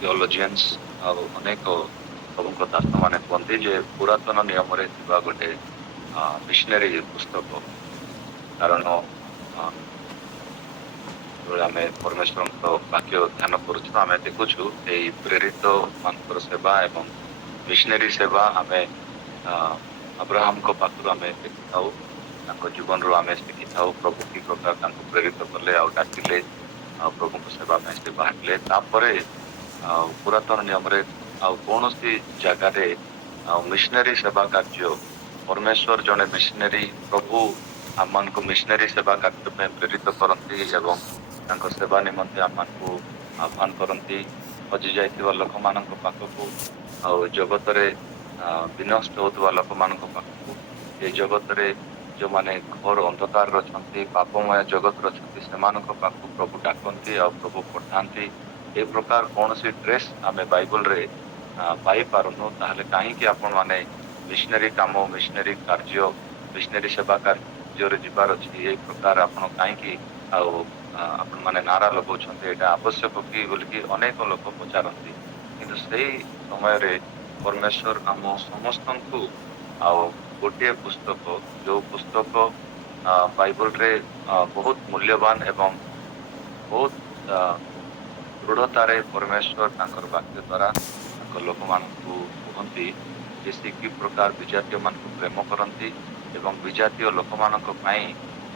Theologians ଆଉ ଅନେକ ପ୍ରଭୁଙ୍କ ଦାସ ମାନେ କୁହନ୍ତି ଯେ ପୁରାତନ ନିୟମରେ ଥିବା ଗୋଟେ ମିଶନାରୀ ପୁସ୍ତକ। କାରଣ ଯେତେବେଳେ ଆମେ ପରମେଶ୍ୱରଙ୍କ ବାକ୍ୟ ଧ୍ୟାନ କରୁଛୁ ଆମେ ଦେଖୁଛୁ ଏଇ ପ୍ରେରିତ ମାନଙ୍କର ସେବା ଏବଂ ମିଶନାରୀ ସେବା ଆମେ ଅବ୍ରାହମଙ୍କ ପାଖରୁ ଆମେ ଦେଖିଥାଉ। ତାଙ୍କ ଜୀବନରୁ ଆମେ ଶିଖିଥାଉ ପ୍ରଭୁ କି ପ୍ରକାର ତାଙ୍କୁ ପ୍ରେରିତ କଲେ ଆଉ ଡାକିଲେ ଆଉ ପ୍ରଭୁଙ୍କ ସେବା ପାଇଁ ସେ ବାହାରିଲେ। ତାପରେ ପୁରାତନ ନିୟମରେ ଆଉ କୌଣସି ଜାଗାରେ ଆଉ ମିଶନାରୀ ସେବା କାର୍ଯ୍ୟ ପରମେଶ୍ୱର ଜଣେ ମିଶନାରୀ ପ୍ରଭୁ ଆମମାନଙ୍କୁ ମିଶନାରୀ ସେବା କାର୍ଯ୍ୟ ପାଇଁ ପ୍ରେରିତ କରନ୍ତି ଏବଂ ତାଙ୍କ ସେବା ନିମନ୍ତେ ଆମମାନଙ୍କୁ ଆହ୍ୱାନ କରନ୍ତି ହଜି ଯାଇଥିବା ଲୋକମାନଙ୍କ ପାଖକୁ ଆଉ ଜଗତରେ ବିନଷ୍ଟ ହଉଥିବା ଲୋକମାନଙ୍କ ପାଖକୁ ଏ ଜଗତରେ ଯୋଉମାନେ ଘୋର ଅନ୍ଧକାରରେ ଅଛନ୍ତି ପାପମୟ ଜଗତରେ ଅଛନ୍ତି ସେମାନଙ୍କ ପାଖକୁ ପ୍ରଭୁ ଡାକନ୍ତି ଆଉ ପ୍ରଭୁ ପଠାନ୍ତି। ଏ ପ୍ରକାର କୌଣସି ଡ୍ରେସ୍ ଆମେ ବାଇବଲରେ ପାଇପାରୁନୁ ତାହେଲେ କାହିଁକି ଆପଣ ମାନେ ମିଶନାରୀ କାମ ମିଶନାରୀ କାର୍ଯ୍ୟ ମିଶନାରୀ ସେବା କାର୍ଯ୍ୟରେ ଯିବାର ଅଛି ଏଇ ପ୍ରକାର ଆପଣ କାହିଁକି ଆଉ ଆପଣ ମାନେ ନାରା ଲଗାଉଛନ୍ତି ଏଇଟା ଆବଶ୍ୟକ କି ବୋଲିକି ଅନେକ ଲୋକ ପଚାରନ୍ତି। କିନ୍ତୁ ସେଇ ସମୟରେ ପରମେଶ୍ୱର ଆମ ସମସ୍ତଙ୍କୁ ଆଉ ଗୋଟିଏ ପୁସ୍ତକ ଯୋଉ ପୁସ୍ତକ ବାଇବଲରେ ବହୁତ ମୂଲ୍ୟବାନ ଏବଂ ବହୁତ ଦୃଢତାରେ ପରମେଶ୍ୱର ତାଙ୍କର ବାକ୍ୟ ଦ୍ଵାରା ତାଙ୍କ ଲୋକମାନଙ୍କୁ କୁହନ୍ତି ଯେ ସେ କି ପ୍ରକାର ବିଜାତୀୟ ମାନଙ୍କୁ ପ୍ରେମ କରନ୍ତି ଏବଂ ବିଜାତୀୟ ଲୋକମାନଙ୍କ ପାଇଁ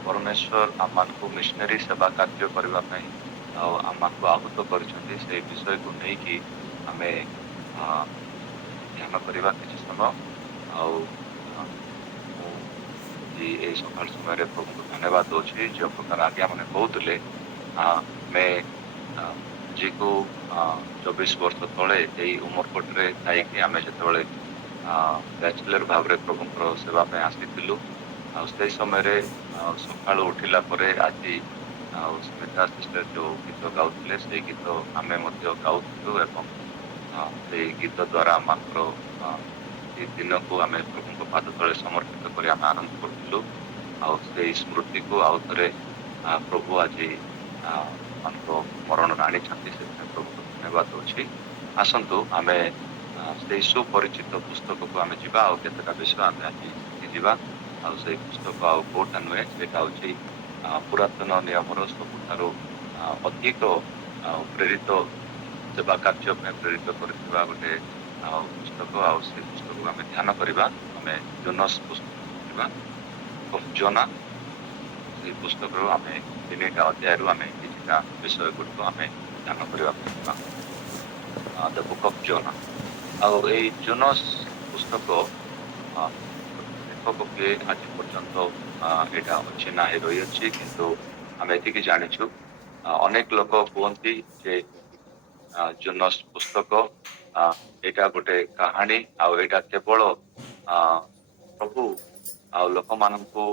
ପରମେଶ୍ୱର ଆମମାନଙ୍କୁ ମିଶନାରୀ ସେବା କାର୍ଯ୍ୟ କରିବା ପାଇଁ ଆଉ ଆମମାନଙ୍କୁ ଆହୁତ କରିଛନ୍ତି ସେଇ ବିଷୟକୁ ନେଇକି ଆମେ ଧ୍ୟାନ କରିବା କିଛି ସମୟ। ଆଉ ମୁଁ ଏଇ ସକାଳ ସମୟରେ ପ୍ରଭୁଙ୍କୁ ଧନ୍ୟବାଦ ଦଉଛି ଯେଉଁ ପ୍ରକାର ଆଜ୍ଞା ମାନେ କହୁଥିଲେ ଆମେ ଆଜିକୁ 24 ବର୍ଷ ତଳେ ଏଇ ଉମରକୋଟରେ ଥାଇକି ଆମେ ଯେତେବେଳେ ବ୍ୟାଚଲର ଭାବରେ ପ୍ରଭୁଙ୍କର ସେବା ପାଇଁ ଆସିଥିଲୁ ଆଉ ସେଇ ସମୟରେ ସକାଳୁ ଉଠିଲା ପରେ ଆଜି ଆଉ ସ୍ମିତା ସିଷ୍ଟର ଯୋଉ ଗୀତ ଗାଉଥିଲେ ସେଇ ଗୀତ ଆମେ ମଧ୍ୟ ଗାଉଥିଲୁ ଏବଂ ସେଇ ଗୀତ ଦ୍ଵାରା ଆମଙ୍କର ଏଇ ଦିନକୁ ଆମେ ପ୍ରଭୁଙ୍କ ପାଦ ତଳେ ସମର୍ପିତ କରି ଆମେ ଆରମ୍ଭ କରୁଥିଲୁ। ଆଉ ସେଇ ସ୍ମୃତିକୁ ଆଉ ଥରେ ପ୍ରଭୁ ଆଜି ମାନଙ୍କ ମରଣରେ ଆଣିଛନ୍ତି ସେଥିପାଇଁ ପ୍ରଭୁଙ୍କୁ ଧନ୍ୟବାଦ ଦଉଛି। ଆସନ୍ତୁ ଆମେ ସେଇ ସୁପରିଚିତ ପୁସ୍ତକକୁ ଆମେ ଯିବା ଆଉ କେତେଟା ବିଷୟ ଆମେ ଆଜି ଶିଖିଯିବା। ଆଉ ସେଇ ପୁସ୍ତକ ଆଉ କୋଉଟା ନୁହେଁ ସେଇଟା ହଉଛି ପୁରାତନ ନିୟମର ସବୁଠାରୁ ଅଧିକ ପ୍ରେରିତ ସେବା କାର୍ଯ୍ୟ ପାଇଁ ପ୍ରେରିତ କରିଥିବା ଗୋଟେ ପୁସ୍ତକ ଆଉ ସେଇ ପୁସ୍ତକକୁ ଆମେ ଧ୍ୟାନ କରିବା। ଆମେ ଜୋନସ୍ ପୁସ୍ତକ ଯିବା ଜୋନା ସେଇ ପୁସ୍ତକରୁ ଆମେ 3ଟା ଅଧ୍ୟାୟରୁ ଆମେ କିଛିଟା ବିଷୟ ଗୁଡିକ ଆମେ ଧ୍ୟାନ କରିବା ପାଇଁ ଯିବା। ଦ ବୁକ୍ ଅଫ୍ ଜୋନା। ଆଉ ଏଇ ଜୋନସ୍ ପୁସ୍ତକ ଲେଖକ କିଏ ଆଜି ପର୍ଯ୍ୟନ୍ତ ଏଇଟା ଅଛି ନାହିଁ ରହିଅଛି କିନ୍ତୁ ଆମେ ଏତିକି ଜାଣିଛୁ ଅନେକ ଲୋକ କୁହନ୍ତି ଯେ ଜୋନସ୍ ପୁସ୍ତକ ଏଇଟା ଗୋଟେ କାହାଣୀ ଆଉ ଏଇଟା କେବଳ ପ୍ରଭୁ ଆଉ ଲୋକମାନଙ୍କୁ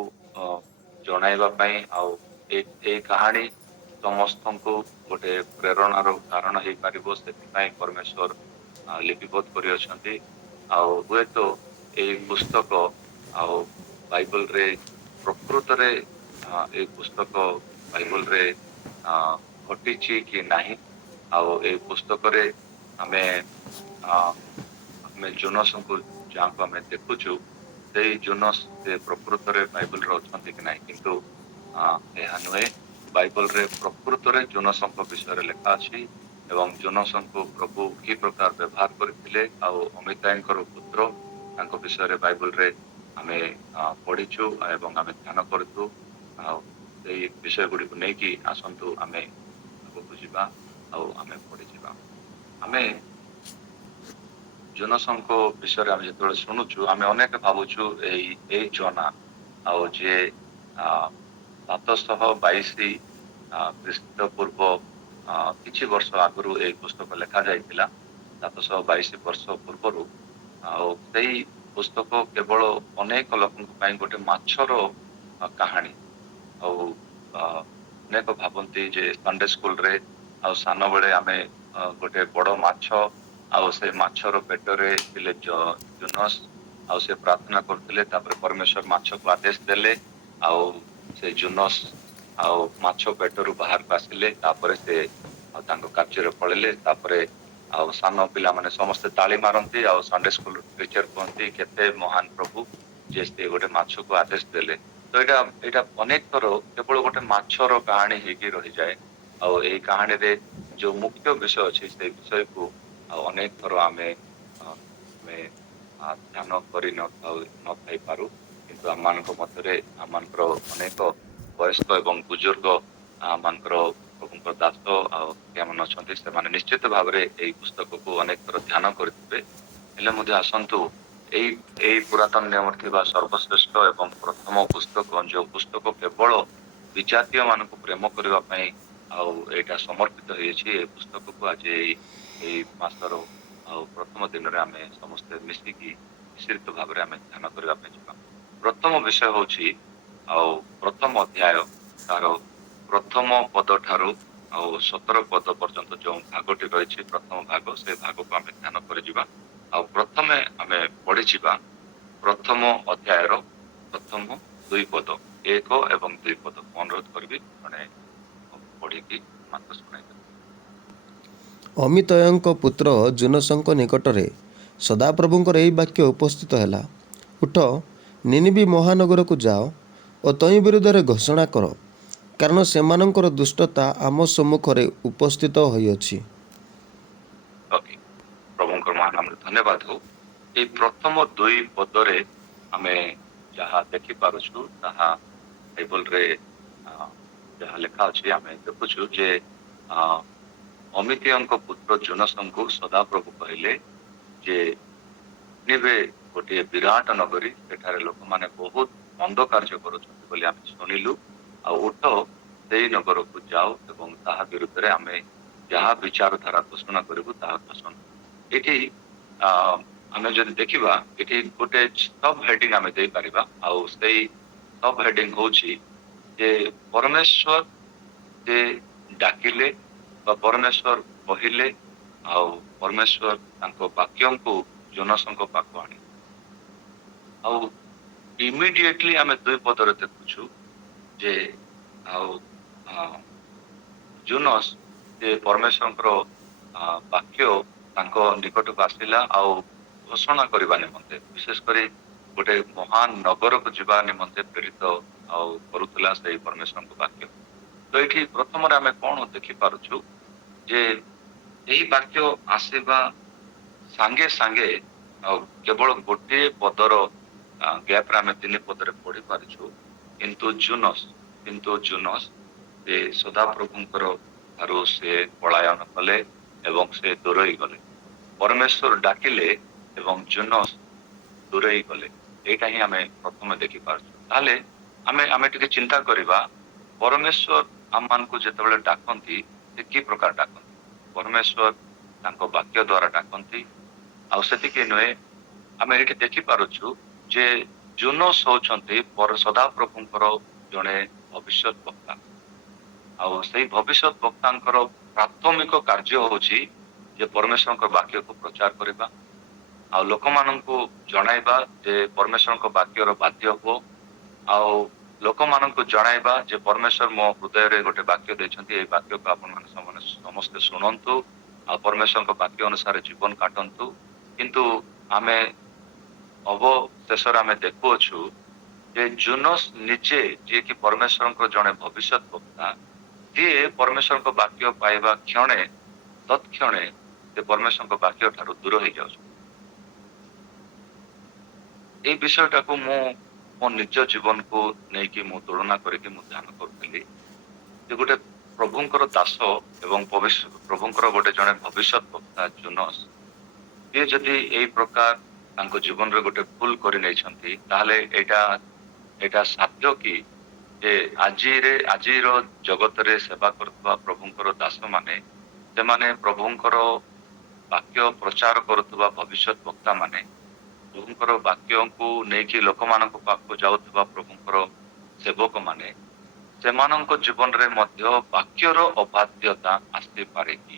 ଜଣାଇବା ପାଇଁ ଆଉ ଏଇ କାହାଣୀ ସମସ୍ତଙ୍କୁ ଗୋଟେ ପ୍ରେରଣାର କାରଣ ହେଇପାରିବ ସେଥିପାଇଁ ପରମେଶ୍ୱର ଲିପିବଦ୍ଧ କରିଅଛନ୍ତି। ଆଉ ହୁଏତ ଏଇ ପୁସ୍ତକ ଆଉ ବାଇବଲରେ ପ୍ରକୃତରେ ଏଇ ପୁସ୍ତକ ବାଇବଲରେ ଘଟିଛି କି ନାହିଁ ଆଉ ଏଇ ପୁସ୍ତକରେ ଆମେ ଆମେ ଜୋନସଙ୍କୁ ଯାହାକୁ ଆମେ ଦେଖୁଛୁ ସେଇ ଜୋନସ ସେ ପ୍ରକୃତରେ ବାଇବଲରେ ଅଛନ୍ତି କି ନାହିଁ କିନ୍ତୁ ଏହା ନୁହେଁ। ବାଇବଲରେ ପ୍ରକୃତରେ ଜୋନସଙ୍କ ବିଷୟରେ ଲେଖା ଅଛି ଏବଂ ଜୋନସଙ୍କୁ ପ୍ରଭୁ କି ପ୍ରକାର ବ୍ୟବହାର କରିଥିଲେ ଆଉ ଅମିତାଇଙ୍କର ପୁତ୍ର ତାଙ୍କ ବିଷୟରେ ବାଇବଲରେ ଆମେ ପଢିଛୁ ଏବଂ ଆମେ ଧ୍ୟାନ କରୁଛୁ। ଆଉ ସେଇ ବିଷୟ ଗୁଡିକୁ ନେଇକି ଆସନ୍ତୁ ଆମେ ଆଗକୁ ଯିବା ଆଉ ଆମେ ପଢିଯିବା। ଆମେ ଜୋନସଙ୍କ ବିଷୟରେ ଆମେ ଯେତେବେଳେ ଶୁଣୁଛୁ ଆମେ ଅନେକ ଭାବୁଛୁ ଏଇ ଜୋନା ଆଉ ଯିଏ 722 ଖ୍ରୀଷ୍ଟପୂର୍ବ କିଛି ବର୍ଷ ଆଗରୁ ଏଇ ପୁସ୍ତକ ଲେଖା ଯାଇଥିଲା 722 ବର୍ଷ ପୂର୍ବରୁ। ଆଉ ସେଇ ପୁସ୍ତକ କେବଳ ଅନେକ ଲୋକଙ୍କ ପାଇଁ ଗୋଟେ ମାଛର କାହାଣୀ। ଆଉ ଅନେକ ଭାବନ୍ତି ଯେ ସଣ୍ଡେ ସ୍କୁଲରେ ଆଉ ସାନ ବେଳେ ଆମେ ଗୋଟେ ବଡ ମାଛ ଆଉ ସେ ମାଛର ପେଟରେ ଥିଲେ ଜୋନସ ଆଉ ସେ ପ୍ରାର୍ଥନା କରୁଥିଲେ ତାପରେ ପରମେଶ୍ୱର ମାଛକୁ ଆଦେଶ ଦେଲେ ଆଉ ସେ ଜୋନସ ଆଉ ମାଛ ପେଟରୁ ବାହାରକୁ ଆସିଲେ ତାପରେ ସେ ତାଙ୍କ କାର୍ଯ୍ୟରେ ପଳେଇଲେ ତାପରେ ଆଉ ସାନ ପିଲାମାନେ ସମସ୍ତେ ତାଳି ମାରନ୍ତି ଆଉ ସଣ୍ଡେ ସ୍କୁଲ ଟିଚର କୁହନ୍ତି କେତେ ମହାନ ପ୍ରଭୁ ଯେ ସେ ଗୋଟେ ମାଛକୁ ଆଦେଶ ଦେଲେ। ତ ଏଇଟା ଅନେକ ଥର କେବଳ ଗୋଟେ ମାଛର କାହାଣୀ ହେଇକି ରହିଯାଏ। ଆଉ ଏଇ କାହାଣୀରେ ଯୋଉ ମୁଖ୍ୟ ବିଷୟ ଅଛି ସେଇ ବିଷୟକୁ ଆଉ ଅନେକ ଥର ଆମେ ଧ୍ୟାନ କରି ନଥାଇପାରୁ। କିନ୍ତୁ ଆମମାନଙ୍କ ମଧ୍ୟରେ ଆମମାନଙ୍କର ଅନେକ ବୟସ୍କ ଏବଂ ବୁଜୁର୍ଗ ମାନଙ୍କର ପ୍ରଭୁଙ୍କ ଦାସ ଆଉ ଯେଉଁମାନେ ଅଛନ୍ତି ସେମାନେ ନିଶ୍ଚିତ ଭାବରେ ଏଇ ପୁସ୍ତକକୁ ଅନେକ ଥର ଧ୍ୟାନ କରିଥିବେ। ହେଲେ ମଧ୍ୟ ଆସନ୍ତୁ ଏଇ ଏଇ ପୁରାତନ ନିୟମରେ ଥିବା ସର୍ବଶ୍ରେଷ୍ଠ ଏବଂ ପ୍ରଥମ ପୁସ୍ତକ ଯୋଉ ପୁସ୍ତକ କେବଳ ବିଜାତୀୟ ମାନଙ୍କୁ ପ୍ରେମ କରିବା ପାଇଁ ଆଉ ଏଇଟା ସମର୍ପିତ ହେଇଛି। ଏ ପୁସ୍ତକକୁ ଆଜି ଏଇ ମାସର ଆଉ ପ୍ରଥମ ଦିନରେ ଆମେ ସମସ୍ତେ ମିଶିକି ମିଶ୍ରିତ ଭାବରେ ଆମେ ଧ୍ୟାନ କରିବା ପାଇଁ ଯିବା। ପ୍ରଥମ ବିଷୟ ହଉଛି ଆଉ ପ୍ରଥମ ଅଧ୍ୟାୟ ତାର ପ୍ରଥମ ପଦ ଠାରୁ ଆଉ 17 ପଦ ପର୍ଯ୍ୟନ୍ତ ଯୋଉ ଭାଗଟି ରହିଛି ପ୍ରଥମ ଭାଗ ସେ ଭାଗକୁ ଆମେ ଧ୍ୟାନ କରିଯିବା। ଆଉ ପ୍ରଥମେ ଆମେ ପଢିଯିବା ପ୍ରଥମ ଅଧ୍ୟାୟର ପ୍ରଥମ 2 ପଦ 1 ଏବଂ 2 ପଦ। ଅନୁରୋଧ କରିବି ଜଣେ ପଢିକି ମାତ୍ର ଶୁଣାଇଦେବେ। ଅମିତୟଙ୍କ ପୁତ୍ର ଜୁନସଙ୍କ ନିକଟରେ ସଦାପ୍ରଭୁଙ୍କର ଏହି ବାକ୍ୟ ଉପସ୍ଥିତ ହେଲା। ଉଠ, ନିନିବି ମହାନଗରକୁ ଯାଅ ଓ ତହିଁ ବିରୁଦ୍ଧରେ ଘୋଷଣା କର, କାରଣ ସେମାନଙ୍କର ଦୁଷ୍ଟତା ଆମ ସମ୍ମୁଖରେ ଉପସ୍ଥିତ ହୋଇଅଛି। ଓକେ, ପ୍ରଭୁଙ୍କର ମହାନ ନାମରେ ଧନ୍ୟବାଦ ହଉ। ଏଇ ପ୍ରଥମ 2 ପଦରେ ଆମେ ଯାହା ଦେଖିପାରୁଛୁ ତାହା ବାଇବଲରେ ଯାହା ଲେଖା ଅଛି ଆମେ ଦେଖୁଛୁ ଯେ ଅମିତିୟଙ୍କ ପୁତ୍ର ଜୁନସଙ୍କୁ ସଦାପ୍ରଭୁ କହିଲେ ଯେ ନିନିବେ ଗୋଟିଏ ବିରାଟ ନଗରୀ, ସେଠାରେ ଲୋକମାନେ ବହୁତ ମନ୍ଦ କାର୍ଯ୍ୟ କରୁଛନ୍ତି ବୋଲି ଆମେ ଶୁଣିଲୁ। ଆଉ ଉଠ ସେଇ ନଗରକୁ ଯାଉ ଏବଂ ତାହା ବିରୁଦ୍ଧରେ ଆମେ ଯାହା ବିଚାରଧାରା ଘୋଷଣା କରିବୁ ତାହା ଘୋଷଣା। ଏଠି ଆମେ ଯଦି ଦେଖିବା ଏଠି ଗୋଟେ ସବ ହେଡିଂ ଆମେ ଦେଇପାରିବା। ଆଉ ସେଇ ସବ ହେଡିଂ ହଉଛି ଯେ ପରମେଶ୍ୱର ଯେ ଡାକିଲେ ବା ପରମେଶ୍ୱର କହିଲେ ଆଉ ପରମେଶ୍ୱର ତାଙ୍କ ବାକ୍ୟଙ୍କୁ ଜୋନାସଙ୍କ ପାଖକୁ ଆଣିଲେ। ଆଉ ଇମିଡିଏଟଲି ଆମେ 2 ପଦରେ ଦେଖୁଛୁ ଯେ ଆଉ ଜୁନସ୍ ଯେ ପରମେଶ୍ୱରଙ୍କର ବାକ୍ୟ ତାଙ୍କ ନିକଟକୁ ଆସିଲା ଆଉ ଘୋଷଣା କରିବା ନିମନ୍ତେ ବିଶେଷ କରି ଗୋଟେ ମହାନ ନଗରକୁ ଯିବା ନିମନ୍ତେ ପ୍ରେରିତ ଆଉ କରୁଥିଲା ସେଇ ପରମେଶ୍ୱରଙ୍କ ବାକ୍ୟ। ତ ଏଠି ପ୍ରଥମରେ ଆମେ କଣ ଦେଖିପାରୁଛୁ ଯେ ଏହି ବାକ୍ୟ ଆସିବା ସାଙ୍ଗେ ସାଙ୍ଗେ ଆଉ କେବଳ ଗୋଟିଏ ପଦର ଗ୍ୟାପରେ ଆମେ 3 ପଦରେ ପଢି ପାରିଛୁ। କିନ୍ତୁ ଜୁନସ୍ ସେ ସଦାପ୍ରଭୁଙ୍କର ଠାରୁ ସେ ପଳାୟନ କଲେ ଏବଂ ସେ ଦୂରେଇ ଗଲେ। ପରମେଶ୍ୱର ଡାକିଲେ ଏବଂ ଜୁନସ୍ ଦୂରେଇ ଗଲେ। ଏଇଟା ହିଁ ଆମେ ପ୍ରଥମେ ଦେଖିପାରୁଛୁ। ତାହେଲେ ଆମେ ଟିକେ ଚିନ୍ତା କରିବା ପରମେଶ୍ୱର ଆମମାନଙ୍କୁ ଯେତେବେଳେ ଡାକନ୍ତି ସେ କି ପ୍ରକାର ଡାକନ୍ତି। ପରମେଶ୍ୱର ତାଙ୍କ ବାକ୍ୟ ଦ୍ଵାରା ଡାକନ୍ତି। ଆଉ ସେତିକି ନୁହେଁ, ଆମେ ଏଇଠି ଦେଖିପାରୁଛୁ ଯେ ଜୁନସ୍ ହଉଛନ୍ତି ସଦାପ୍ରଭୁଙ୍କର ଜଣେ ଭବିଷ୍ୟତ ବକ୍ତା। ଆଉ ସେଇ ଭବିଷ୍ୟତ ବକ୍ତାଙ୍କର ପ୍ରାଥମିକ କାର୍ଯ୍ୟ ହଉଛି ଯେ ପରମେଶ୍ୱରଙ୍କ ବାକ୍ୟକୁ ପ୍ରଚାର କରିବା ଆଉ ଲୋକମାନଙ୍କୁ ଜଣାଇବା ଯେ ପରମେଶ୍ୱରଙ୍କ ବାକ୍ୟର ବାଧ୍ୟ ହୁଅ। ଆଉ ଲୋକମାନଙ୍କୁ ଜଣାଇବା ଯେ ପରମେଶ୍ୱର ମୋ ହୃଦୟରେ ଗୋଟେ ବାକ୍ୟ ଦେଇଛନ୍ତି, ଏଇ ବାକ୍ୟକୁ ଆପଣମାନେ ସମସ୍ତେ ଶୁଣନ୍ତୁ ଆଉ ପରମେଶ୍ୱରଙ୍କ ବାକ୍ୟ ଅନୁସାରେ ଜୀବନ କାଟନ୍ତୁ। କିନ୍ତୁ ଆମେ ଅବଶେଷରେ ଆମେ ଦେଖୁଅଛୁ ଯେ ଜୁନସ୍ ନିଜେ ଯିଏକି ପରମେଶ୍ୱରଙ୍କ ଜଣେ ଭବିଷ୍ୟତ ବକ୍ତା, ଯିଏ ପରମେଶ୍ୱରଙ୍କ ବାକ୍ୟ ପାଇବା ତତ୍କ୍ଷଣେ ସେ ପରମେଶ୍ୱରଙ୍କ ବାକ୍ୟ ଠାରୁ ଦୂର ହେଇଯାଉଛି। ଏଇ ବିଷୟଟାକୁ ମୁଁ ମୋ ନିଜ ଜୀବନକୁ ନେଇକି ମୁଁ ତୁଳନା କରିକି ମୁଁ ଧ୍ୟାନ କରୁଥିଲି ଯେ ଗୋଟେ ପ୍ରଭୁଙ୍କର ଦାସ ଏବଂ ପ୍ରଭୁଙ୍କର ଗୋଟେ ଜଣେ ଭବିଷ୍ୟତ ବକ୍ତା ଜୁନସ୍, ସିଏ ଯଦି ଏଇ ପ୍ରକାର ତାଙ୍କ ଜୀବନରେ ଗୋଟେ ଭୁଲ କରି ନେଇଛନ୍ତି ତାହେଲେ ଏଇଟା ସାଧ୍ୟ କି ଯେ ଆଜିର ଜଗତରେ ସେବା କରୁଥିବା ପ୍ରଭୁଙ୍କର ଦାସ ମାନେ, ସେମାନେ ପ୍ରଭୁଙ୍କର ବାକ୍ୟ ପ୍ରଚାର କରୁଥିବା ଭବିଷ୍ୟତ ବକ୍ତା ମାନେ, ପ୍ରଭୁଙ୍କର ବାକ୍ୟକୁ ନେଇକି ଲୋକମାନଙ୍କ ପାଖକୁ ଯାଉଥିବା ପ୍ରଭୁଙ୍କର ସେବକ ମାନେ, ସେମାନଙ୍କ ଜୀବନରେ ମଧ୍ୟ ବାକ୍ୟର ଅବାଧ୍ୟତା ଆସିପାରେ କି?